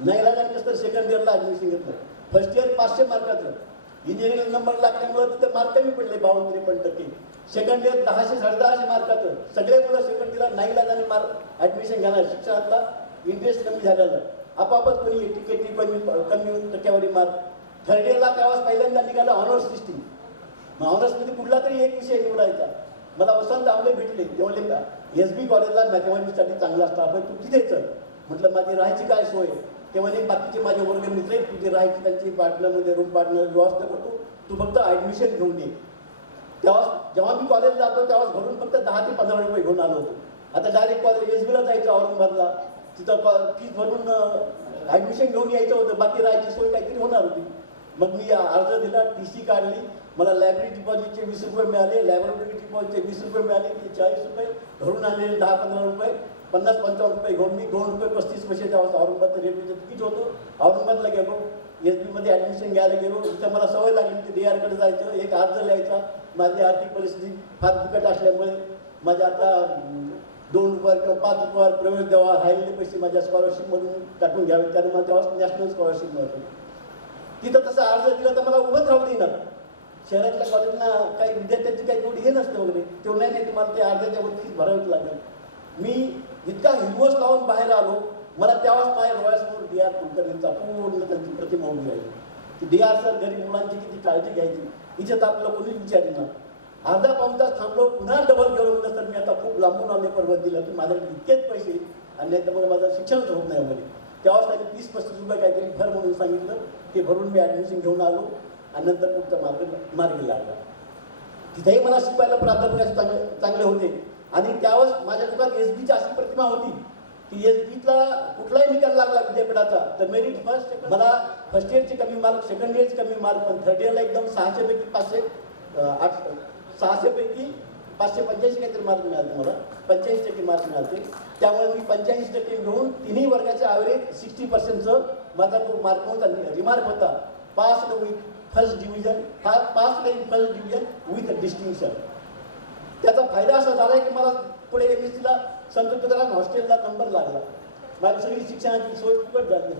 नाही लागल्यानंतर तर सेकंड इयरला ॲडमिशन घेतलं. फर्स्ट इयर 500 मार्काचं, इंजिनिअरिंग नंबर लागल्यामुळे तिथे मार्क कमी पडले, 52-53%. Second year 1000, 1050 मार्काचं. सगळे मुलं सेकंड इयरला नाही लागल्याने मार्क ॲडमिशन घेणार. शिक्षणातला इंटरेस्ट कमी झालेला. आपापच कोणी टिकेटी कमी टक्केवारी मार्क. थर्ड इयरला त्यावेळेस पहिल्यांदा निघाला ऑनर्स सिस्टीम. मग ऑनर्समध्ये कुठला तरी एक विषय निवडायचा. मला वसंत आंबले भेटले, ते म्हणले SB कॉलेजला मॅथमॅटिक्ससाठी चांगला स्टाफ आहे, तू तिथे चल. म्हटलं माझी राहायची काय सोय. ते म्हणे बाकीचे माझे वर्ग मित्र आहेत, तुझे राहायची त्यांची पार्टनरमध्ये रूम पार्टनर व्यवस्था करतो, तू फक्त ॲडमिशन घेऊन ये. तेव्हा जेव्हा मी कॉलेज जातो तेव्हा घरून फक्त 10 ते 15 रुपये घेऊन आलो होतो. आता डायरेक्ट कॉलेज SBला जायचं औरंगाबादला, तिथं फीस भरून ॲडमिशन घेऊन यायचं होतं. बाकी राहायची सोय काहीतरी होणार होती. मग मी अर्ज दिला, TC काढली. मला लायब्ररी डिपॉझिटचे 20 रुपये मिळाले, लॅबोरेटरी डिपॉझिटचे 20 रुपये मिळाले, ते 40 रुपये, घरून आलेले 10-15 रुपये. 50-55 रुपये घेऊन मी 2 रुपये 35 पैसे त्यावेळेस औरंगाबादचं रेल्वेचं तिकीट होतं. औरंगाबादला गेलो, SBमध्ये ॲडमिशन घ्यायला गेलो. तिथं मला सवय लागली की DRकडे जायचं, एक अर्ज लिहायचा. माझी आर्थिक परिस्थिती फार बिकट असल्यामुळे माझ्या आता 2 रुपये किंवा 5 रुपयावर प्रवेश द्यावा, राहिलेले पैसे माझ्या स्कॉलरशिपमधून टाकून घ्यावे, कारण मला तेव्हा नॅशनल स्कॉलरशिप मिळत होती. तिथं तसा अर्ज दिला तर मला उभंच राहू देणार. शहरातल्या कॉलेजना काही विद्यार्थ्यांची काही तेवढी हे नसते वगैरे, तेवढं नाही तुम्हाला ते अर्ध्याच्या वर फीस भरावीच लागेल. मी इतका हिरवस लावून बाहेर आलो, मला तेव्हाच माझ्या डोळ्यासमोर DR कुलकर्णींचा पूर्ण त्यांची प्रतिमा उभी राहिली की DR सर घरी मुलांची किती काळजी घ्यायची. इथे तर आपल्याला कोणीच विचारेना. अर्धा पाऊण तास थांबलो, पुन्हा डबल गेलो म्हणलं तर मी आता खूप लांबून आले पर्वत दिलं की माझ्याकडे इतकेच पैसे आणि नाही तर मग माझं शिक्षणच होत नाही वगैरे. तेव्हाच त्यांनी 30-35 रुपये काहीतरी भर म्हणून सांगितलं. ते भरून मी ॲडमिशन घेऊन आलो आणि नंतर पुढचा मार्ग लागला. तिथेही मला शिकवायला प्राध्यापक चांगले होते आणि त्यावेळेस माझ्या दुकानात SBची अशी प्रतिमा होती की SBचा कुठलाही निकाल लागला विद्यापीठाचा तर मेरिट फर्स्ट. मला फर्स्ट इयरचे कमी मार्क, सेकंड इयरचे कमी मार्क, पण थर्ड इयरला एकदम 600 पैकी 585 काहीतरी मार्क मिळाले. मला 85% मार्क मिळाले. त्यामुळे मी 85% घेऊन तिन्ही वर्गाचे ॲव्हरेज 60%चं माझा तो मार्क होता, रिमार्क होता. Pass with first division, pass in first division with distinction. त्याचा फायदा असा झाला की मला पुढे MSCला संत तुकाराम हॉस्टेलला नंबर लागला. माझी सगळी शिक्षणाची सोय फुकट झाली,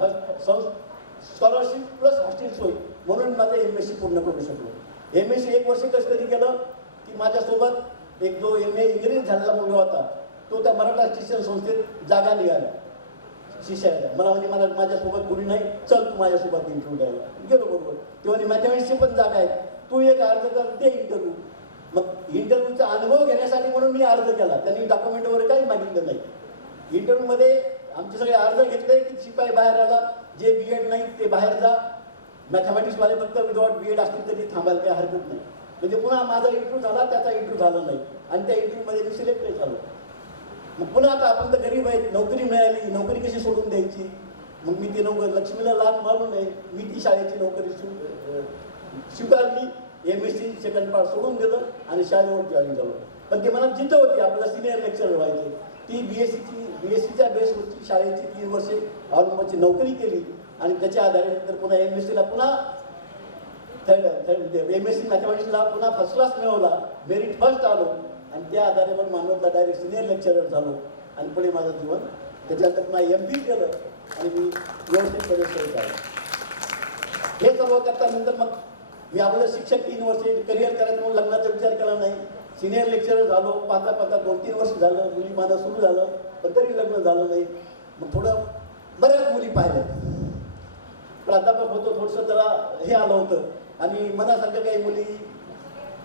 स्कॉलरशिप प्लस हॉस्टेल सोय, म्हणून माझं MSc पूर्ण करू शकलो. MSc 1 वर्ष कसं तरी केलं की माझ्यासोबत एक जो MA इंग्रजी झालेला मुलगा होता, तो त्या मराठा शिक्षण संस्थेत जागा निघाला शिष्याला. मला म्हणजे मला माझ्यासोबत कोणी नाही, चल तू माझ्यासोबत इंटरव्ह्यू द्यायला. गेलो बरोबर. तेव्हा मॅथमॅटिक्सची पण जागा आहे, तू एक अर्ज कर, ते इंटरव्ह्यू. मग इंटरव्ह्यूचा अनुभव घेण्यासाठी म्हणून मी अर्ज केला. त्यांनी डॉक्युमेंट वगैरे काही मागितलं नाही. इंटरव्ह्यूमध्ये आमचे सगळे अर्ज घेतले की शिपाई बाहेर आला, जे B.Ed नाही ते बाहेर जा. मॅथमॅटिक्सवाले फक्त विदाउट B.Ed असतील तरी थांबायला काही हरकत नाही. म्हणजे पुन्हा माझा इंटरव्ह्यू झाला, त्याचा इंटरव्ह्यू झाला नाही आणि त्या इंटरव्ह्यूमध्ये मी सिलेक्ट झालो. मग पुन्हा आता आपण तर गरीब आहेत, नोकरी मिळाली, नोकरी कशी सोडून द्यायची. मग मी ती नोकरी लक्ष्मीला लाभ मारू नये, मी ती शाळेची नोकरी स्वीकारली. MSc सेकंड पार्ट सोडून दिलं आणि शाळेवर जॉईन झालो. पण ते मला जिद्द होती आपल्याला सिनियर लेक्चरर व्हायचे. ती BScच्या बेसवरची शाळेची 3 वर्षे औरंगाबादची नोकरी केली आणि त्याच्या आधारे नंतर पुन्हा MScला पुन्हा MSc मॅथमॅटिक्सला पुन्हा फर्स्ट क्लास मिळवला, मेरिट फर्स्ट आलो आणि त्या आधारे मग मानवतला डायरेक्ट सिनियर लेक्चरर झालो आणि पुढे माझं जीवन. त्याच्यानंतर पुन्हा MPhil केलं आणि मी व्यवस्थित प्रवेश झालो. हे सर्व करतानंतर मग मी आपलं शिक्षक 3 वर्षे करिअर करायचं म्हणून लग्नाचा विचार केला नाही. सिनियर लेक्चरर झालो, पाहता 2-3 वर्ष झालं, मुली माझं सुरू झालं, पण तरी लग्न झालं नाही. मग थोडं बऱ्याच मुली पाहिल्या. प्राध्यापक होतो, थोडंसं जरा हे आलं होतं आणि मनासारखं काही मुली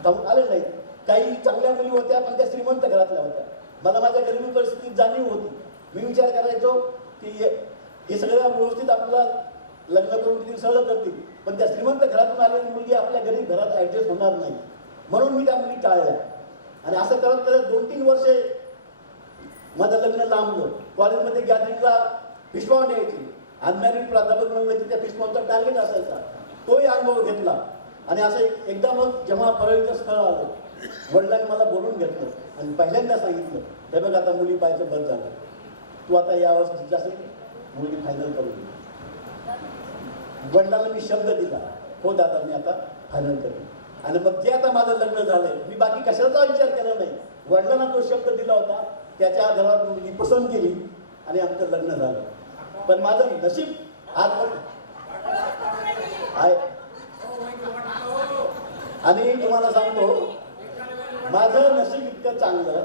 धावून आले नाहीत. काही चांगल्या मुली होत्या पण त्या श्रीमंत घरातल्या होत्या. मला माझ्या गरिबी परिस्थितीत जाणीव होती. मी विचार करायचो की हे सगळं व्यवस्थित आपल्याला लग्न करून किती सगळं करतील, पण त्या श्रीमंत घरातून आलेली मुलगी आपल्या गरीब घरात ॲडजस्ट होणार नाही, म्हणून मी त्या मुली टाळल्या. आणि असं करत करत 2-3 वर्षे माझं लग्न लांबलं. कॉलेजमध्ये गॅदरिंगला फिशपाऊंड यायची. अनमॅरिड प्राध्यापक म्हणलं की त्या फिशपाऊंडचा टार्गेट असायचा, तोही अनुभव घेतला. आणि असं एकदा मग जेव्हा परळीचं स्थळ आलं, वडिलांनी मला बोलून घेतलं आणि पहिल्यांदा सांगितलं, हे बघ आता मुली पाहायचं बंद झालं, तू आता या अवस्थेत असेल मुली फायनल करून दे. वडिलांना मी शब्द दिला, हो दादा मी आता फायनल करेन. आणि मग जे आता माझं लग्न झालंय, मी बाकी कशाचा विचार केला नाही. वडिलांना तो शब्द दिला होता, त्याच्या आधारावर मी पसंत केली आणि आमचं लग्न झालं. पण माझं नशीब आज आहे. आणि तुम्हाला सांगतो, माझं नशीब इतकं चांगलं,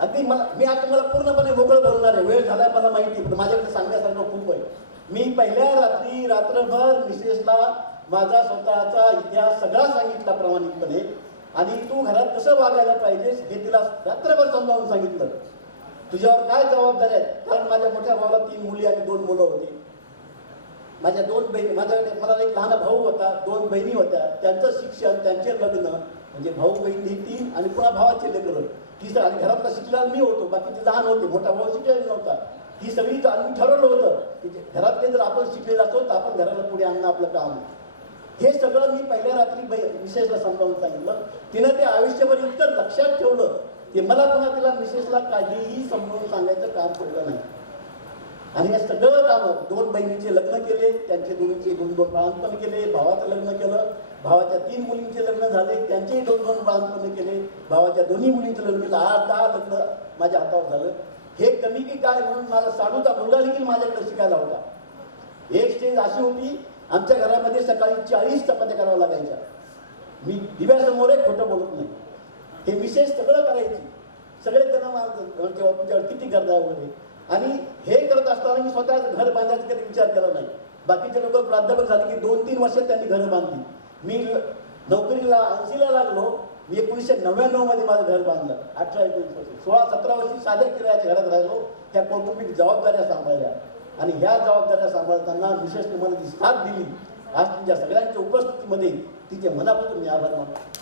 अगदी मी आज तुम्हाला पूर्णपणे मोकळं बोलणार आहे. वेळ झाला मला माहिती, पण माझ्याकडे सांगण्यासारखं खूप आहे. मी पहिल्या रात्री रात्रभर मिसेसला माझा स्वतःचा इतिहास सगळा सांगितला प्रामाणिकपणे. आणि तू घरात कसं वागायला पाहिजेस हे तिला रात्रभर समजावून सांगितलं. तुझ्यावर काय जबाबदारी आहेत, कारण माझ्या मोठ्या भावाला 3 मुली आणि 2 मुलं होती. माझ्या 2 बहिणी, माझ्याकडे मला एक लहान भाऊ होता, 2 बहिणी होत्या. त्यांचं शिक्षण, त्यांचे लग्न, म्हणजे भाऊ बहिणी 3 आणि पुन्हा भावाचे लेकरं 3. आणि घरातला शिकलेला मी होतो, बाकीचे लहान होते, मोठा भाऊ शिकलेला नव्हता. ही सगळी आम्ही ठरवलं होतं की घरातले जर आपण शिकलेला असतो तर आपण घराला पुढे आणणं आपलं काम आहे. हे सगळं मी पहिल्या रात्री मिसेसला समजावून सांगितलं. तिनं ते आयुष्यभर इतकं लक्षात ठेवलं की मला पुन्हा तिला मिसेसला काहीही समजावून सांगायचं काम पडलं नाही. आणि हे सगळं कामं 2 बहिणीचे लग्न केले, त्यांचे दोन्हीचे 2-2 बाळंतपण केले, भावाचं लग्न केलं, भावाच्या 3 मुलींचे लग्न झाले, त्यांचेही 2-2 बाळंतपण केले, भावाच्या 2 मुलींचं लग्न केलं, 8-10 लग्न माझ्या हातावर झालं. हे कमी की काय म्हणून माझा साडूचा मुलगा देखील माझ्याकडे शिकायला होता. एक स्टेज अशी होती, आमच्या घरामध्ये सकाळी 40 चपात्या कराव्या लागायच्या. मी दिव्यासमोर एक खोटं बोलत नाही. हे मिसेस सगळं करायची, सगळे त्यांना माझ्यावर तुमच्यावर किती गरज आहे वगैरे. आणि हे करत असताना मी स्वतः घर बांधायचा कधी विचार केला नाही. बाकीचे लोक प्राध्यापक झाले की 2-3 वर्षात त्यांनी घरं बांधली. मी नोकरीला 80ला लागलो, मी 1999 मध्ये माझं घर बांधलं. 18-19 वर्ष, 16-17 वर्षी साध्या किरायाच्या घरात राहिलो. त्या कौटुंबिक जबाबदाऱ्या सांभाळल्या आणि ह्या जबाबदाऱ्या सांभाळताना विशेष तुम्हाला जी साथ दिली, आज तुमच्या सगळ्यांच्या उपस्थितीमध्ये तिचे मनापासून मी आभार मानतो.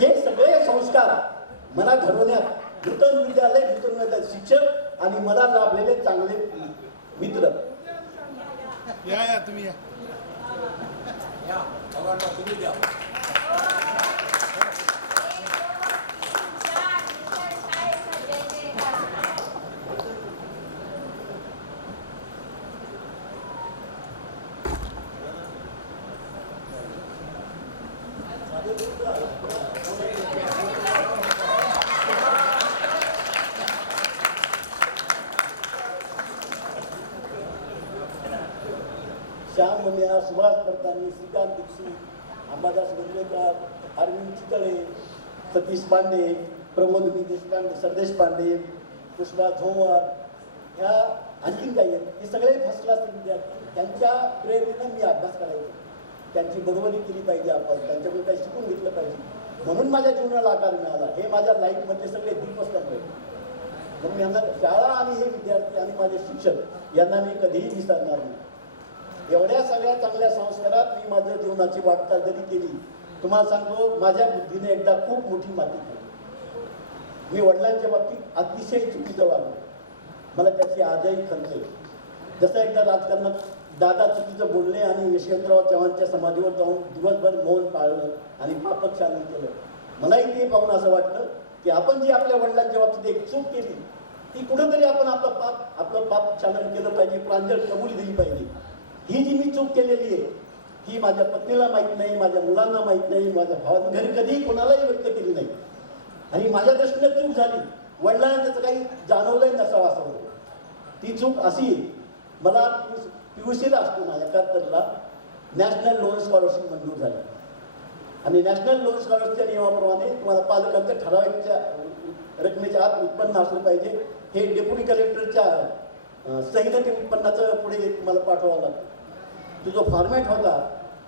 हे सगळे संस्कार मला घडवण्यात नूतन विद्यालय, नूतन शिक्षक आणि मला लाभलेले चांगले मित्र. या तुम्ही या. श्याम मनिया, सुभाष परतानी, श्रीकांत दीक्षित, अंबादास गोंदवलेकर, अरविंद चितळे, सतीश पांडे, प्रबोधिनी देशपांडे, सरदेश पांडे, पुष्पा झोमर, ह्या आणखीन काही आहेत. हे सगळे फर्स्ट क्लास विद्यार्थी. त्यांच्या प्रेरणेनं मी अभ्यास करायचो. त्यांची बरोबरी केली पाहिजे, आपण त्यांच्याकडून काही शिकून घेतलं पाहिजे, म्हणून माझ्या जीवनाला आकार मिळाला. हे माझ्या लाईफमध्ये सगळे दीपस्तंभ आहेत. म्हणून यांना शाळा आणि हे विद्यार्थी आणि माझे शिक्षक यांना मी कधीही विसरणार नाही. एवढ्या सगळ्या चांगल्या संस्कारात मी माझ्या जीवनाची वाटचाल जरी केली, तुम्हाला सांगतो माझ्या बुद्धीने एकदा खूप मोठी माती केली. मी वडिलांच्या बाबतीत अतिशय चुकीचं वागलो. मला त्याची आजही खंत आहे. जसं एकदा राजकारणात दादा चुकीचं बोलले आणि यशवंतराव चव्हाणच्या समाधीवर जाऊन दिवसभर मौन पाळलं आणि पापक्षालन केलं. मलाही ते पाहून असं वाटलं की आपण जी आपल्या वडिलांच्या बाबतीत एक चूक केली, ती कुठंतरी आपण आपलं पापक्षालन केलं पाहिजे, प्रांजळ कबुली दिली पाहिजे. ही जी मी चूक केलेली आहे ही माझ्या पत्नीला माहीत नाही, माझ्या मुलांना माहीत नाही, माझ्या भावाच्या घरी कधीही कोणालाही व्यक्त केली नाही. आणि माझ्या दृष्टीने चूक झाली, वडिलांना त्याचं काही जाणवलंही नसावं असं होतं. ती चूक अशी आहे, मला PUCला असताना 71ला नॅशनल लोन स्कॉलरशिप मंजूर झाली. आणि नॅशनल लोन स्कॉलरशिपच्या नियमाप्रमाणे तुम्हाला पालकांच्या ठराविकच्या रकमेच्या आत उत्पन्न असलं पाहिजे. हे डेप्युटी कलेक्टरच्या सहीनं ते उत्पन्नाचं पुढे तुम्हाला पाठवावं लागतं. तो जो फॉर्मॅट होता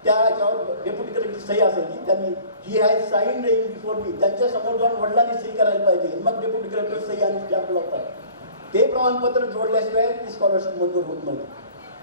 त्याच्यावर डेप्युटी कलेक्टरची सही असायची. त्यांनी ही आहे साईन रेईन बिफोर मी, त्यांच्या समोर जाऊन वडिलांनी सही करायला पाहिजे, मग डेप्युटी कलेक्टर सही आणि स्टॅम्प लावतात. ते प्रमाणपत्र जोडल्याशिवाय ती स्कॉलरशिप मंजूर होत नव्हती.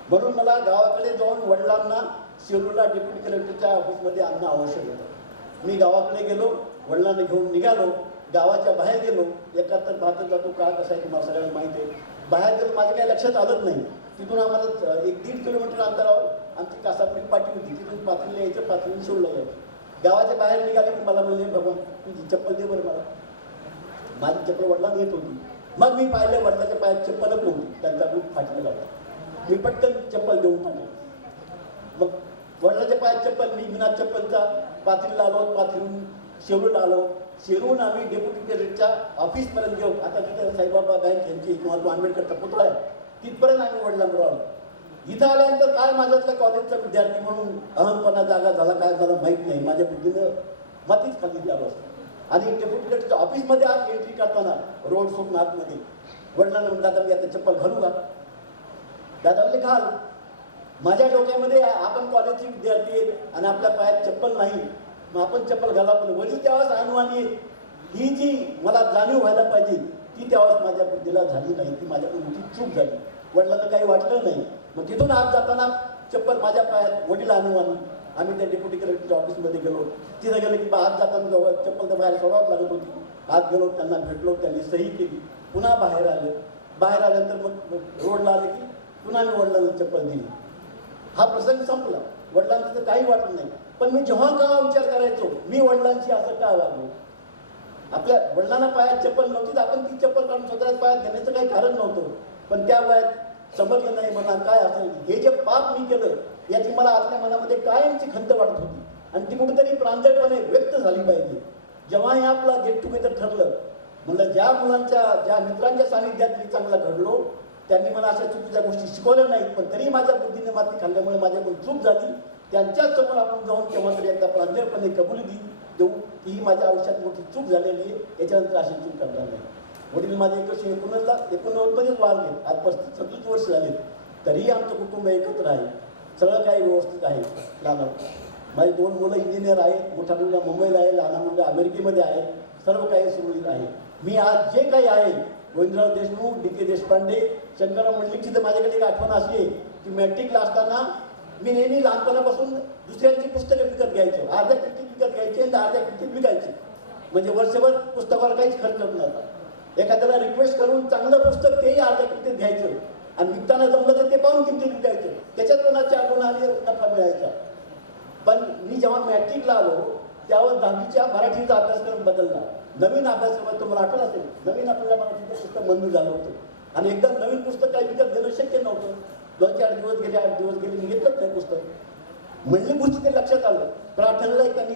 म्हणून मला गावाकडे जाऊन वडिलांना शेलूरला डेप्युटी कलेक्टरच्या ऑफिसमध्ये आणणं आवश्यक होतं. मी गावाकडे गेलो, वडिलांना घेऊन निघालो, गावाच्या बाहेर गेलो. 71-72 तो काळ कसा आहे तुम्हाला सगळ्यांना माहिती आहे. बाहेर गेलो, माझ्या काही लक्षात आलंच नाही. तिथून आम्हाला 1-1.5 किलोमीटर अंतरावर आमची कासापडी पाटी होती, तिथून पाथरीला यायचं, पाथरीला सोडलं जायचं. गावाच्या बाहेर निघाले की मला म्हणले, बाबा तुझी चप्पल दे बरं मला. माझी चप्पल वडिलांना येत होती. मग मी पाहिलं वडिलाच्या पायात चप्पलच नव्हती, त्यांचा बूट फाटलेला होता. मी पटकन चप्पल देऊन टाकली. मग वडिलाच्या पायात चप्पल, मी बिना चप्पलचा पाथरीला आलो, पाथरीहून शेरूरला आलो. शेरून आम्ही डेप्युटी कलेक्टरच्या ऑफिसपर्यंत घेऊ. आता तिथं साईबाबा बँक यांची किंवा तो आंबेडकरचा पुतळा आहे, तिथपर्यंत आम्ही वडिलांबरोबर आलो. इथं आल्यानंतर काय माझ्यातल्या कॉलेजचा विद्यार्थी म्हणून अहमपणा जागा झाला काय मला माहीत नाही. माझ्या बुद्धीनं मातीच खाली द्यावं असतं. आणि डेप्युटी कलेक्टरच्या ऑफिसमध्ये आज एंट्री करताना रोड सोडून आतमध्ये वडिलांना म्हणतात, दादा मी आता चप्पल घालू का? दादा म्हणजे घाल. माझ्या डोक्यामध्ये आपण कॉलेजचे विद्यार्थी आहेत आणि आपल्या पायात चप्पल नाही, मग आपण चप्पल घाला. पण वडील त्यावेळेस अनुवानी ही जी मला जाणीव व्हायला पाहिजे ती त्यावेळेस माझ्या बुद्धीला झाली नाही. ती माझ्याकडून मोठी चूक झाली. वडिलांना काही वाटलं नाही. मग तिथून आत जाताना चप्पल माझ्या पायात, वडील अनुवानी. आम्ही त्या डेप्युटी कलेक्टरच्या ऑफिसमध्ये गेलो. तिथं गेलो की आत जाताना जवळ चप्पल तर बाहेर सोडावं लागत होती. आत गेलो, त्यांना भेटलो, त्यांनी सही केली. पुन्हा बाहेर आलं. बाहेर आल्यानंतर मग रोडला आले की पुन्हा मी वडिलांना चप्पल दिली. हा प्रसंग संपला. वडिलांना तर काही वाटलं नाही. पण मी जेव्हा केव्हा विचार करायचो, मी वडिलांची असं का वागलो. आपल्या वडिलांना पायात चप्पल नव्हती तर आपण ती चप्पल काढून स्वतःच्या पायात घेण्याचं काही कारण नव्हतं. पण त्या वयात समजलं नाही मला काय असेल. हे जे पाप मी केलं याची मला आतल्या मनामध्ये कायमची खंत वाटत होती आणि ती कुठेतरी प्रांजळपणे व्यक्त झाली पाहिजे. जेव्हा हे आपला गेट टुगेदर ठरलं, म्हणलं ज्या मुलांच्या ज्या मित्रांच्या सानिध्यात मी चांगला घडलो त्यांनी मला अशा चुकीच्या गोष्टी शिकवल्या नाहीत, पण तरी माझ्या बुद्धीने माती खाल्ल्यामुळे माझ्याकडून चूक झाली. त्यांच्याच समोर आपण जाऊन केव्हा तरी एकदा प्रांजळपणे कबुली देऊ की ही माझ्या आयुष्यात मोठी चूक झालेली आहे, याच्यानंतर अशी चूक करणार नाही. वडील माझे 1989 मध्येच वारले. आज 35-36 वर्ष झालेत. तरीही आमचं कुटुंब एकत्र आहे. सगळं काही व्यवस्थित आहे. लहान माझी 2 मुलं इंजिनियर आहेत. मोठा मुलगा मुंबईला आहे, लहान मुलगा अमेरिकेमध्ये आहे. सर्व काही सुरळीत आहे. मी आज जे काही आहे, गोविंदराव देशमुख, DK देशपांडे, शंकरराव मंडलिकची तर माझ्याकडे एक आठवण अशी आहे की मॅट्रिकला असताना मी नेहमी लहानपणापासून दुसऱ्यांची पुस्तकं विकत घ्यायचो. अर्ध्या किमतीत विकत घ्यायचे आणि अर्ध्या किमतीत विकायचे. म्हणजे वर्षभर पुस्तकावर काहीच खर्च होत नव्हता. एखाद्याला रिक्वेस्ट करून चांगलं पुस्तक तेही अर्ध्या किमतीत घ्यायचं आणि विकताना जमलं तर ते पाहून किमतीत विकायचं. त्याच्यात पुन्हा 4 गुण आणि नफा मिळायचा. पण मी जेव्हा मॅट्रिकला आलो त्यावर 10वीच्या मराठीचा अभ्यासक्रम बदलला. नवीन अभ्यासक्रम तुम्हाला आठवत असेल, नवीन आपल्याला मराठीचं पुस्तक मंजूर झालं होतं आणि एकदम नवीन पुस्तक काही विकत घेणं शक्य नव्हतं. 2-4 दिवस गेले, 8 दिवस गेले, मी घेतलंच नाही पुस्तक. म्हणली गोष्टी ते लक्षात आलं. प्रार्थनेला त्यांनी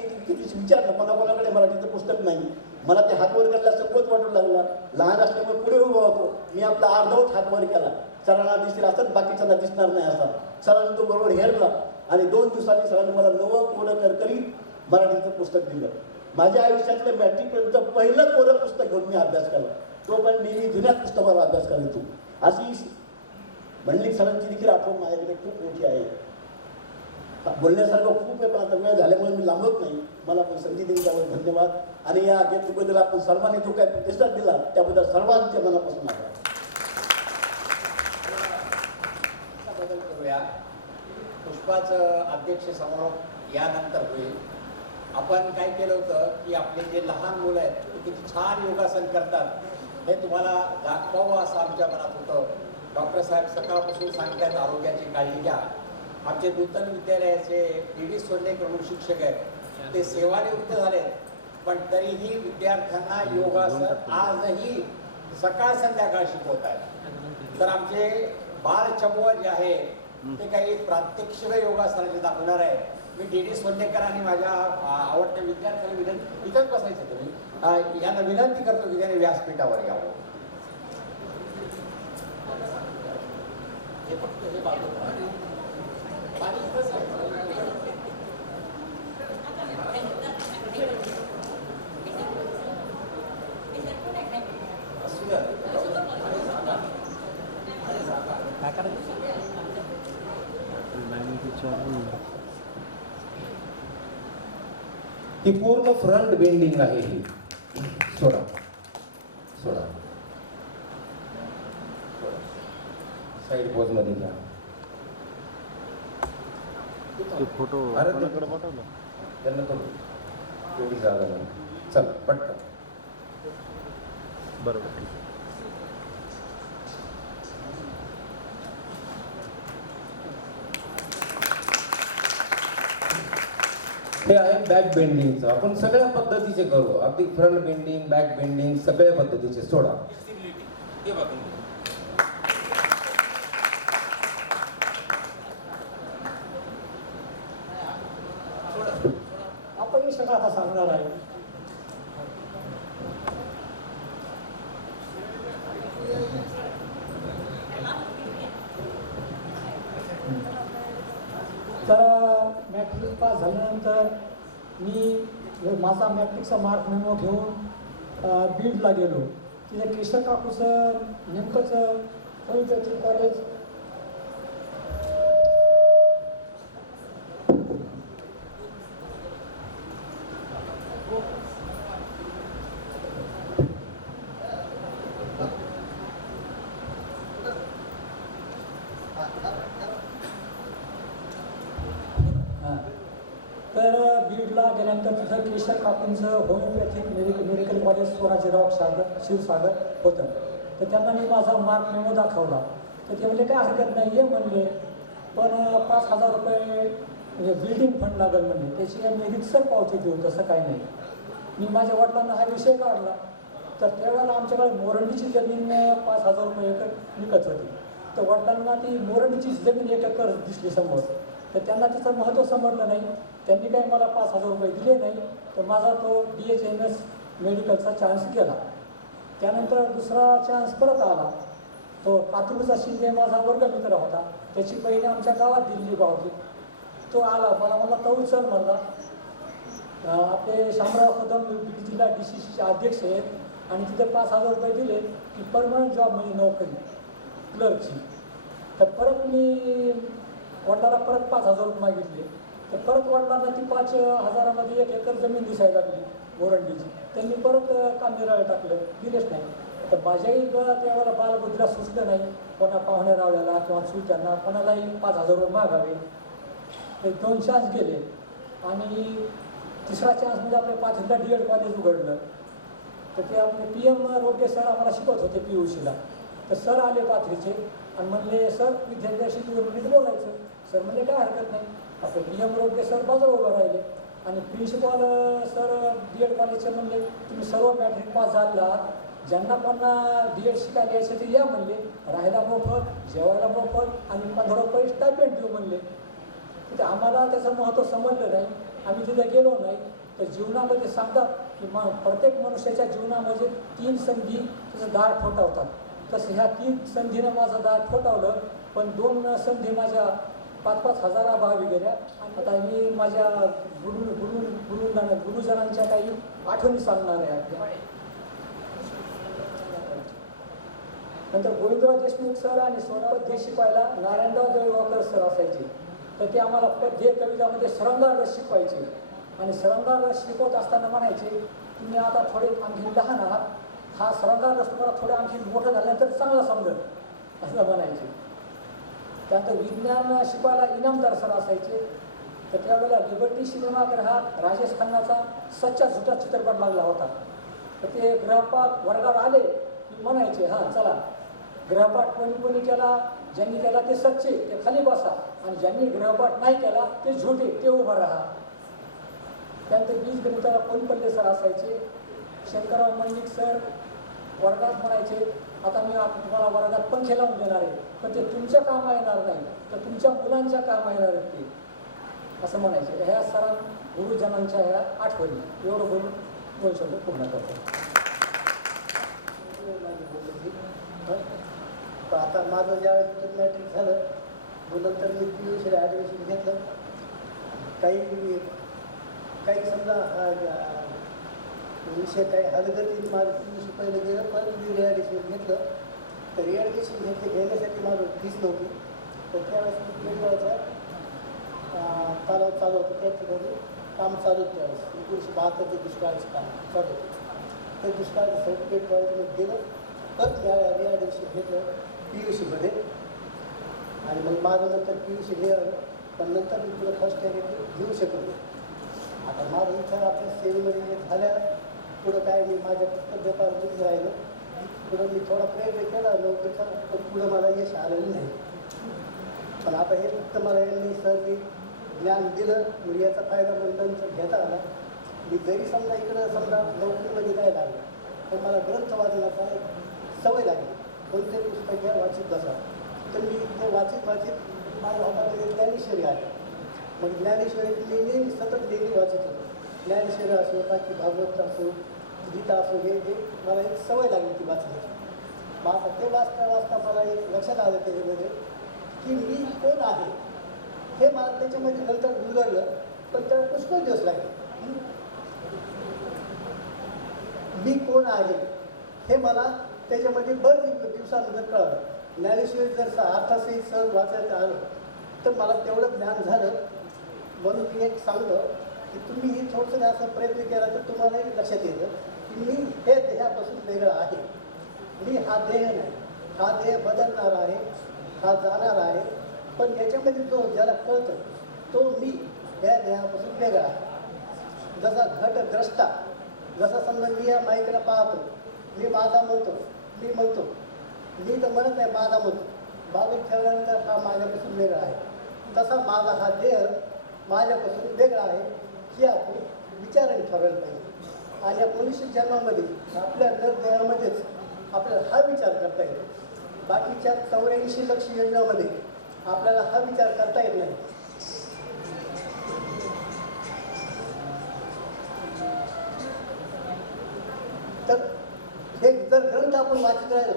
विचारलं कोणाकोणाकडे मराठीचं पुस्तक नाही. मला ते हात वर करायला संकोच वाटू लागला. लहान असल्यामुळे पुढे उभा होतो. मी आपला अर्धवट हात वर केला. सरांना दिसेल असंच बाकीच्यांना दिसणार नाही असा. सरांनी तो बरोबर हेरला आणि 2 दिवसांनी सरांनी मला नवं कोरं करकरीत मराठीचं पुस्तक दिलं. माझ्या आयुष्यातलं मॅट्रिकपर्यंत पहिलं कोरं पुस्तक घेऊन मी अभ्यास केला. तो पण नेहमी जुन्याच पुस्तकावर अभ्यास करायचो. अशी मंडलिक सरांची देखील आठवण माझ्याकडे खूप मोठी आहे. बोलण्यासारखं खूप आहे पण आता वेळ झाल्यामुळे मी लांबत नाही. मला पण संधी दिली त्यावर धन्यवाद. आणि या गेट टुगेदरला आपण सर्वांनी जो काही प्रतिसाद दिला त्याबद्दल सर्वांच्या मनापासून आभार. बदल करूया. पुष्पाचं अध्यक्ष समारोप यानंतर होईल. आपण काय केलं होतं की आपले जे लहान मुलं आहेत ते किती छान योगासन करतात हे तुम्हाला दाखवावं असं आमच्या मनात होतं. डॉक्टर साहेब सकाळपासून सांगतात आरोग्याची काळजी घ्या. आमचे नूतन विद्यालयाचे DD सोल्लेकर म्हणून शिक्षक आहेत, ते सेवानिवृत्त झाले पण तरीही विद्यार्थ्यांना योगासन आजही सकाळ संध्याकाळ शिकवत आहेत. तर आमचे बाल चमू जे आहे ते काही प्रात्यक्षिक योगासनाचे दाखवणार आहे. मी DD सोल्लेकर आणि माझ्या आवडत्या विद्यार्थ्यांना विनंती, इथंच बसायचं तुम्ही, यांना विनंती करतो की त्याने व्यासपीठावर यावं. हे फक्त हे ही पूर्ण फ्रंट बेंडिंग आहे. ही सोडा सोडा साईड पोज मध्ये घ्या. फोटो त्यांना करू एवढी जागा नाही. चल पटकन. बरोबर. हे आहे बॅक बेंडिंगचं. आपण सगळ्या पद्धतीचे करू. अगदी फ्रंट बेंडिंग, बॅक बेंडिंग सगळ्या पद्धतीचे. सोडा. आपण सगळं आता सांगणार आहे. तर मॅट्रिक पास झाल्यानंतर मी माझा मॅट्रिकचा मार्क मेमो घेऊन बीडला गेलो. तिथे कृष्ण काकूचं नेमकंच होमिओपॅथी कॉलेज तर बीडला गेल्यानंतर तिथं कृष्ण काकूंचं homeopathic medical college Swarajyarao Kshirsagar होतं. तर त्यांना मी माझा मार्क मेमो दाखवला. तर ते म्हणजे काय हरकत नाही ये म्हणले, पण 5,000 रुपये म्हणजे बिल्डिंग फंड लागेल म्हणजे, त्याची आम्ही रितसर पावती देऊ, तसं काही नाही. मी माझ्या वडिलांना हा विषय काढला, तर त्यावेळेला आमच्याकडे मोरंडीची जमीन 5,000 रुपये एकर विकत होती. तर वडिलांना ती मोरंडीची जमीन 1 एकर दिसली समोर, तर त्यांना त्याचं महत्त्व समजलं नाही. त्यांनी काही मला 5,000 रुपये दिले नाही. तर माझा तो BHMS मेडिकलचा चान्स गेला. त्यानंतर दुसरा चान्स परत आला. तो कातरूचा शिंदे माझा वर्गमित्र होता, त्याची बहीण आमच्या गावात दिल्ली गावची. तो आला, मला म्हणला तो उचल म्हणला, आपले शामराव कदम बीड जिल्हा DCCचे अध्यक्ष आहेत आणि तिथे 5,000 रुपये दिले की परमनंट जॉब म्हणजे नोकरी क्लर्कची. तर परत मी वडिलांना परत 5,000 रुपये मागितले. तर परत वडिलांना ती 5,000मध्ये 1 एकर जमीन दिसायला लागली मोरंडीची. त्यांनी परत कांदिराळे टाकलं, दिलेच नाही. तर माझ्याही त्यावेळेला बालबुद्धीला सुचलं नाही कोणा पाहुण्या रावल्याला किंवा चुलत्यांना कोणालाही 5,000 रुपये मागावे. ते 2 चान्स गेले. आणि तिसरा चान्स म्हणजे आपल्या पाथरीला DED कॉलेज उघडलं. तर ते आपले PM रोडगे सर आम्हाला शिकवत होते PUCला. तर सर आले पाथरीचे आणि म्हणले, सर विद्यार्थ्याशी 2 मिनिट बोलायचं. सर म्हणले काय हरकत नाही. आपले PM रोडगे सर बाजूला उभं राहिले आणि प्रिन्सिपॉल सर DED कॉलेजचे म्हणले, तुम्ही सर्व मॅट्रिक पास झाला, ज्यांना पण DED शिकायला यायचं ते या म्हणले, राहायला मोफत, जेवायला मोफत आणि 15 रुपये स्टायपेंड देऊ म्हणले. तिथे आम्हाला त्याचं महत्त्व समजलं नाही. आम्ही तिथे गेलो नाही. तर जीवनामध्ये सांगतात की प्रत्येक मनुष्याच्या जीवनामध्ये 3 संधी त्याचं दार ठोठावतात. तसं ह्या 3 संधीनं माझं दार ठोठावलं, पण 2 संधी माझ्या 5-5 हजाराभावी गेल्या. आता मी माझ्या गुरुजनांच्या काही आठवणी सांगणार आहे आपल्या. नंतर गोविंदराव देशमुख सर आणि सोनावत देश शिकवायला नारायणराव देवळकर सर असायचे. तर ते आम्हाला पद्य कवितामध्ये सरंगार रस शिकवायचे. आणि सरंगार रस शिकवत असताना म्हणायचे, तुम्ही आता थोडे आणखी लहान आहात, हा सरंगार रस तुम्हाला थोडे आणखी मोठं झाल्यानंतर चांगला समजेल असं म्हणायचे. त्यानंतर विज्ञान शिकवायला इनामदार सर असायचे. तर त्यावेळेला लिबर्टी सिनेमागृहात राजेश खन्नाचा सच्चा झुटा चित्रपट लागला होता. तर ते गृहपाठ वर्गावर आले की म्हणायचे, हां चला गृहपाठ कोणी केला, ज्यांनी केला ते सच्चे ते खाली बसा आणि ज्यांनी गृहपाठ नाही केला ते झोटे ते उभं राहा. त्यानंतर बीजगणिताला कोणपल्ले सर असायचे. शंकरराव मंडिक सर वर्गात म्हणायचे, आता मी तुम्हाला वर्गात पंखे लावून देणार आहे, पण ते तुमच्या कामा येणार नाही, तर तुमच्या मुलांच्या कामा येणार आहेत ते, असं म्हणायचे. ह्या सरां गुरुजनांच्या ह्या आठवणी. एवढं बोलून 2 शब्द पूर्ण करतो. आता माझं ज्यावेळेस मॅट्रिक झालं, मग नंतर मी PUCला ॲडमिशन घेतलं. काही समजा विषय काही हलगतीत माझं PUC पहिलं गेलं, पण मी रिॲडमिशन घेतलं. तर रिॲडमिशन घेण्यासाठी माझं फीस नव्हती. तर त्यावेळेस मी वेगवेगळ्या तलाव चालू होतं, त्या ठिकाणी काम चालू होतं. त्यावेळेस 1972 दुष्काळाचं काम चालू होतं. ते दुष्काळाचं सर्टिफिकेट कॉलेजमध्ये गेलं, परत रिॲडमिशन घेतलं PUCमध्ये. आणि मग माझं नंतर PUC मिळालं, पण नंतर मी पुढं फर्स्ट इयर घेऊ शकलो. आता माझं इच्छा आपल्या सेवेमध्ये झाल्या, पुढं काय मी माझ्या व्यापारातच राहिलं. पुढं मी थोडा प्रयत्न केला नोकरीचा, पण पुढं मला यश आलेलं नाही. पण आता हे फक्त मला यांनी सरनी ज्ञान दिलं, म्हणजे याचा फायदा नंतर घेता आला. मी जरी समजा इकडं समजा नोकरीमध्ये काय लागलं, तर मला ग्रंथ वाचनाचा सवय लागली. कोणतेही पुस्तक घ्या, वाचित बसा. तर मी ते वाचित माझ्या हातामध्ये ज्ञानेश्वरी आली. मग ज्ञानेश्वरी मी नेहमी सतत नेहमी वाचत होतो. ज्ञानेश्वरी असो, बाकी भागवत असो, गीता असो, हे मला एक सवय लागली ती वाचण्याची. मग आता ते वाचता मला एक लक्षात आलं त्याच्यामध्ये की मी कोण आहे हे मला त्याच्यामध्ये नंतर उलगडलं. पण त्याला पुष्कळ दिवस लागले. मी कोण आहे हे मला त्याच्यामध्ये बरेच दिवसानंतर कळलं. ज्ञानेश्वरी जर अर्थासहित सहज वाचायचं आलं तर मला तेवढं ज्ञान झालं. म्हणून मी एक सांगतो की तुम्हीही थोडंसं असं प्रयत्न केला तर तुम्हालाही लक्षात येतं की मी हे देहापासून वेगळं आहे. मी हा देह नाही, हा देह बदलणार आहे, हा जाणार आहे. पण याच्यामध्ये जो ज्याला कळतं तो मी या देहापासून वेगळा आहे. जसा घटद्रष्टा, जसा समजा मी या माईकला पाहतो, मी माझा म्हणतो, मी तर म्हणत नाही माझा म्हणतो. बागेत ठेवल्यानंतर हा माझ्यापासून वेगळा आहे, तसा माझा हा देह माझ्यापासून वेगळा आहे हे आपण विचाराने ठरवायला पाहिजे. आणि या मनुष्य जन्मामध्ये आपल्या जर देहामध्येच आपल्याला हा विचार करता येतो. बाकीच्या 84 लक्ष योजनामध्ये आपल्याला हा विचार करता येत नाही. तर हे जर ग्रंथ आपण वाचत राहिलो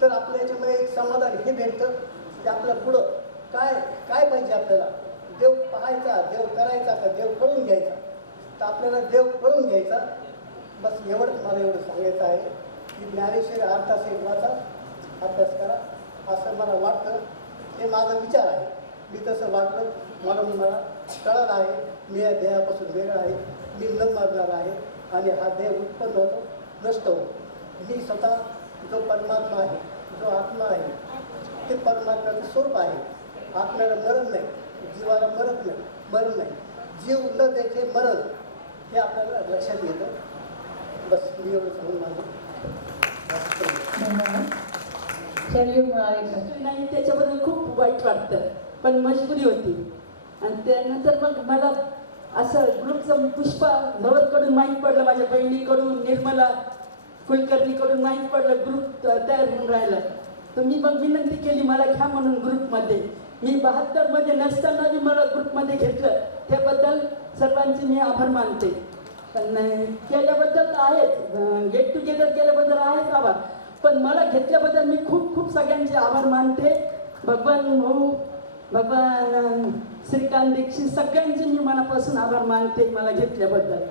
तर आपल्या याच्यामध्ये एक समाधान हे भेटतं की आपल्या पुढं काय काय पाहिजे आपल्याला. देव पाहायचा, देव करायचा का देव कळून घ्यायचा. तर आपल्याला देव कळून घ्यायचा. बस एवढंच मला एवढं सांगायचं आहे की ज्ञानेश्वरी अर्थासहित वाचा, अभ्यास करा असं मला वाटतं. हे माझा विचार आहे. मी तसं वाटलं म्हणून मला कळत आहे मी या देहापासून वेगळा आहे, मी न मरणार आहे आणि हा देह उत्पन्न होतो, नष्ट होतो. मी स्वतः जो परमात्मा आहे, जो आत्मा आहे, ते परमात्म्याचं स्वरूप आहे. आत्म्याला मरण नाही, जीवाला मरण नाही. जीव न देखे मरण हे आपल्याला लक्षात येतं. बस मी एवढं सांगून माझं नाही, त्याच्याबद्दल खूप वाईट वाटतं, पण मजबुरी होती. आणि त्यानंतर मग मला असं ग्रुपचं पुष्पा धवलकडून माहीत पडलं, माझ्या बहिणीकडून, निर्मला कुलकर्णीकडून माहीत पडलं ग्रुप तयार होऊन राहिलं. तर मी मग विनंती केली मला घ्या म्हणून ग्रुपमध्ये. मी 72मध्ये नसताना मी मला ग्रुपमध्ये घेतलं, त्याबद्दल सर्वांचे मी आभार मानते. पण केल्याबद्दल तर आहेच, गेट टुगेदर केल्याबद्दल आहेच आभार, पण मला घेतल्याबद्दल मी खूप खूप सगळ्यांचे आभार मानते. भगवान भाऊ, भगवान श्रीकांत दीक्षित सगळ्यांचे मी मनापासून आभार मानते मला घेतल्याबद्दल.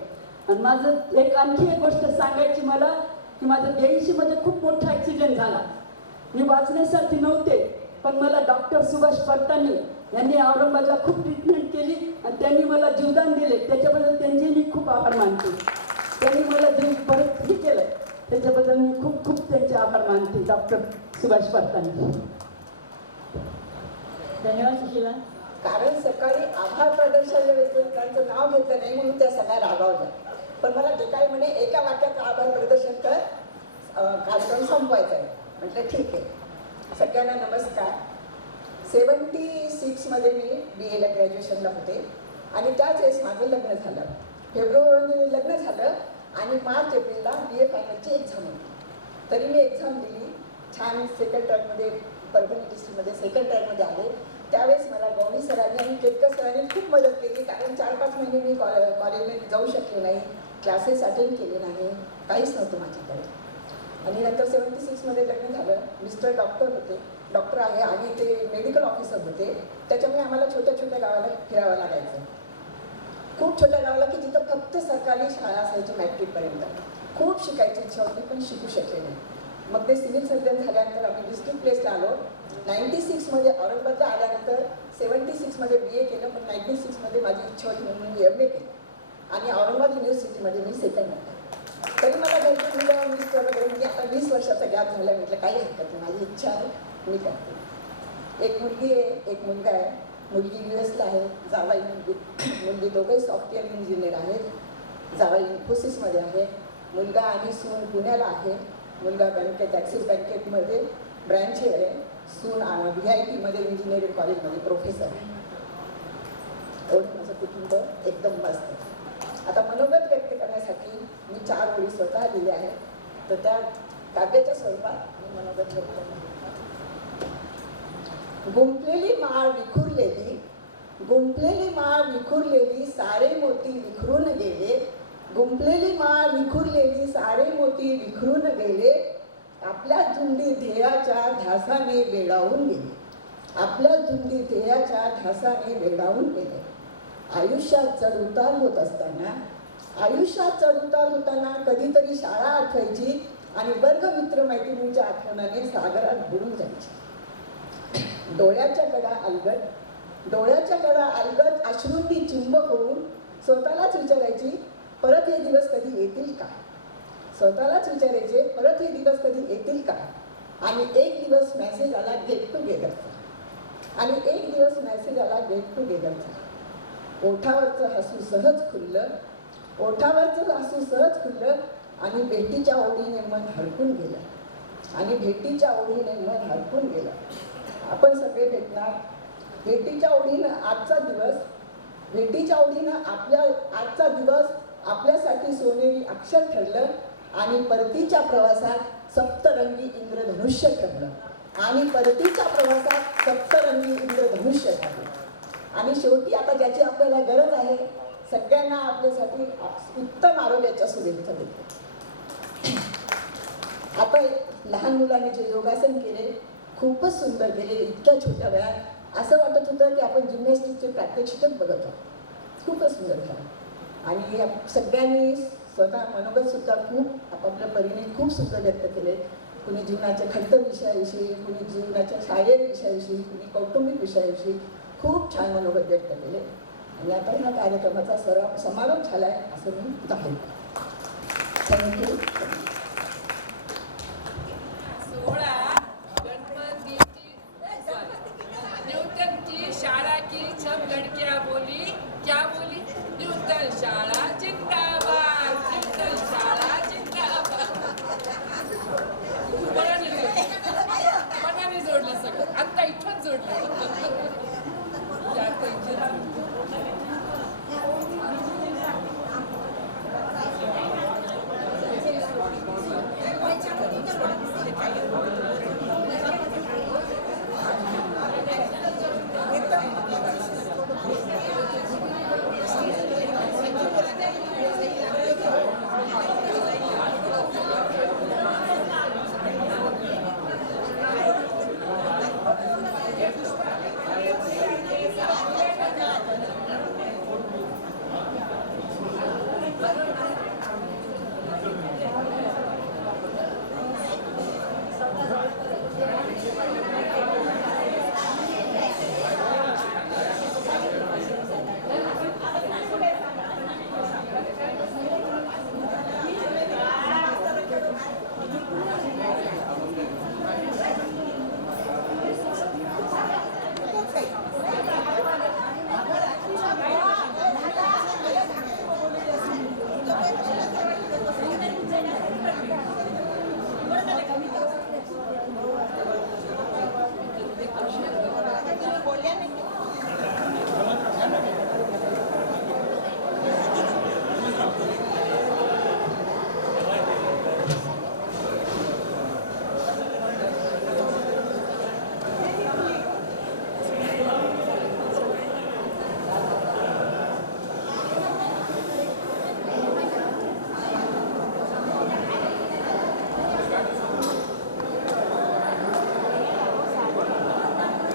आणि माझं एक आणखी एक गोष्ट सांगायची मला की माझं 82मध्ये खूप मोठा ॲक्सिडेंट झाला. मी वाचण्यासाठी नव्हते, पण मला डॉक्टर सुभाष परतानी यांनी औरंगाबादला खूप ट्रीटमेंट केली आणि त्यांनी मला जीवदान दिले. त्याच्याबद्दल त्यांचे मी खूप आभार मानते. त्यांनी मला जीव परत हे केलं, त्याच्याबद्दल मी खूप खूप त्यांचे आभार मानते डॉक्टर सुभाष परतानी. धन्यवाद सुशीला. कारण सकाळी आभार प्रदर्शनाच्या वेळेस त्यांचं नाव घेतलं नाही म्हणून त्या सगळ्या रागावल्या. पण मला ते काय म्हणे एका वाक्यात आभार प्रदर्शन कर, कार्यक्रम संपवायचा आहे. म्हटलं ठीक आहे. सगळ्यांना नमस्कार. 76मध्ये मी BA ला ग्रॅज्युएशनला होते आणि त्याच वेळेस माझं लग्न झालं. फेब्रुवारीमध्ये लग्न झालं आणि मार्च एप्रिलला BA फायनलची एक्झाम होती. तरी मी एक्झाम दिली छान. सेकंड ट्रॅकमध्ये परभणी डिस्ट्रिक्टमध्ये सेकंड ट्रॅकमध्ये आले. त्यावेळेस मला गौरी सरांनी आणि केतकर सरांनी खूप मदत केली. कारण 4-5 महिने मी कॉलेजमध्ये जाऊ शकले नाही, क्लासेस अटेंड केले नाही, काहीच नव्हतं माझ्याकडे. आणि नंतर 76मध्ये लग्न झालं. मिस्टर डॉक्टर होते, डॉक्टर आहे आणि ते मेडिकल ऑफिसर होते. त्याच्यामुळे आम्हाला छोट्या छोट्या गावाला फिरावं लागायचं. खूप छोट्या गावाला की जिथं फक्त सरकारी शाळा असायची मॅट्रिकपर्यंत. खूप शिकायची इच्छा होती पण शिकू शकले नाही. मग ते सिव्हिल सर्जन झाल्यानंतर आम्ही डिस्ट्रिक्ट प्लेसला आलो. 96मध्ये औरंगाबादला आल्यानंतर 76मध्ये BA केलं, पण 96मध्ये माझी इच्छा होती म्हणून मी MA केलं आणि औरंगाबाद युनिव्हर्सिटीमध्ये मी सेकंड होते. तरी मला घरचे मुलं मिस्टर वगैरे म्हणजे आता 20 वर्षाचा गॅप झाला. म्हटलं काही हरकत नाही, माझी इच्छा आहे, मी करते. एक मुलगी आहे, एक मुलगा आहे. मुलगी US ला आहे, जावाई मुलगी दोघंही सॉफ्टवेअर इंजिनियर आहेत. जावाई इन्फोसिसमध्ये आहे. मुलगा आणि सून पुण्याला आहे. मुलगा बँकेत ॲक्सिस बँकेमध्ये ब्रँच आहे. सून VIP इंजिनिअरिंग कॉलेजमध्ये प्रोफेसर आहे. एवढं माझं कुटुंब एकदम मस्त. आता मनोगत व्यक्त करण्यासाठी मी 4 ओळी स्वतः लिहिल्या आहेत, तर त्या काव्याच्या स्वरूपात मी मनोगत व्यक्त करते. गुंफलेली माळ विखुरलेली, गुंफलेली माळ विखुरलेली, सारे मोती विखरून गेले. गुंफलेली माळ विखुरलेली, सारे मोती विखरून गेले. आपल्या धुंदी ध्येयाच्या ध्यासाने वेडावून गेले. आपल्या धुंदी ध्येयाच्या ध्यासाने वेडावून गेले. आयुष्यात चढ उतार होत असताना, आयुष्यात चढ उतार होताना कधीतरी शाळा आठवायची आणि वर्ग मित्र मैत्रिणींच्या आठवणाने सागरात बुडून जायची. डोळ्याच्या कडा अलगद, डोळ्याच्या कडा अलगद अश्रूंनी चिंबक होऊन स्वतःलाच विचारायची, परत हे दिवस कधी येतील का? स्वतःलाच विचारायचे, परत हे दिवस कधी येतील का? आणि एक दिवस मेसेज आला गेट टुगेदरचा. आणि एक दिवस मेसेज आला गेट टुगेदरचा. ओठावरचं हसू सहज खुललं, ओठावरचं हसू सहज खुललं आणि भेटीच्या ओढीने मन हरपून गेलं. आणि भेटीच्या ओढीने मन हरपून गेलं. आपण सगळे भेटणार. भेटीच्या ओढीनं आजचा दिवस आपल्यासाठी सोनेरी अक्षर ठरलं आणि परतीच्या प्रवासात सप्तरंगी इंद्रधनुष्य ठरलं. आणि शेवटी आता ज्याची आपल्याला गरज आहे, सगळ्यांना आपल्यासाठी उत्तम आरोग्याच्या शुभेच्छा देतो. आता लहान मुलांनी जे योगासन केले खूपच सुंदर केले. इतक्या छोट्या वयात असं वाटत होतं की आपण जिम्नॅस्टिकचे प्रात्यक्षिकच बघत आहोत. खूपच सुंदर झालं. आणि या सगळ्यांनी स्वतः मनोगत सुद्धा खूप आपापल्या परीने खूप सुंदर व्यक्त केले. कुणी जीवनाच्या खड्ड विषयाविषयी, कुणी जीवनाच्या शारीरिक विषयाविषयी, कुणी कौटुंबिक विषयाविषयी खूप छान मनोगत व्यक्त केले. आणि आता ह्या कार्यक्रमाचा समारोप झाला आहे असं मी जाहीर करतो. थँक्यू.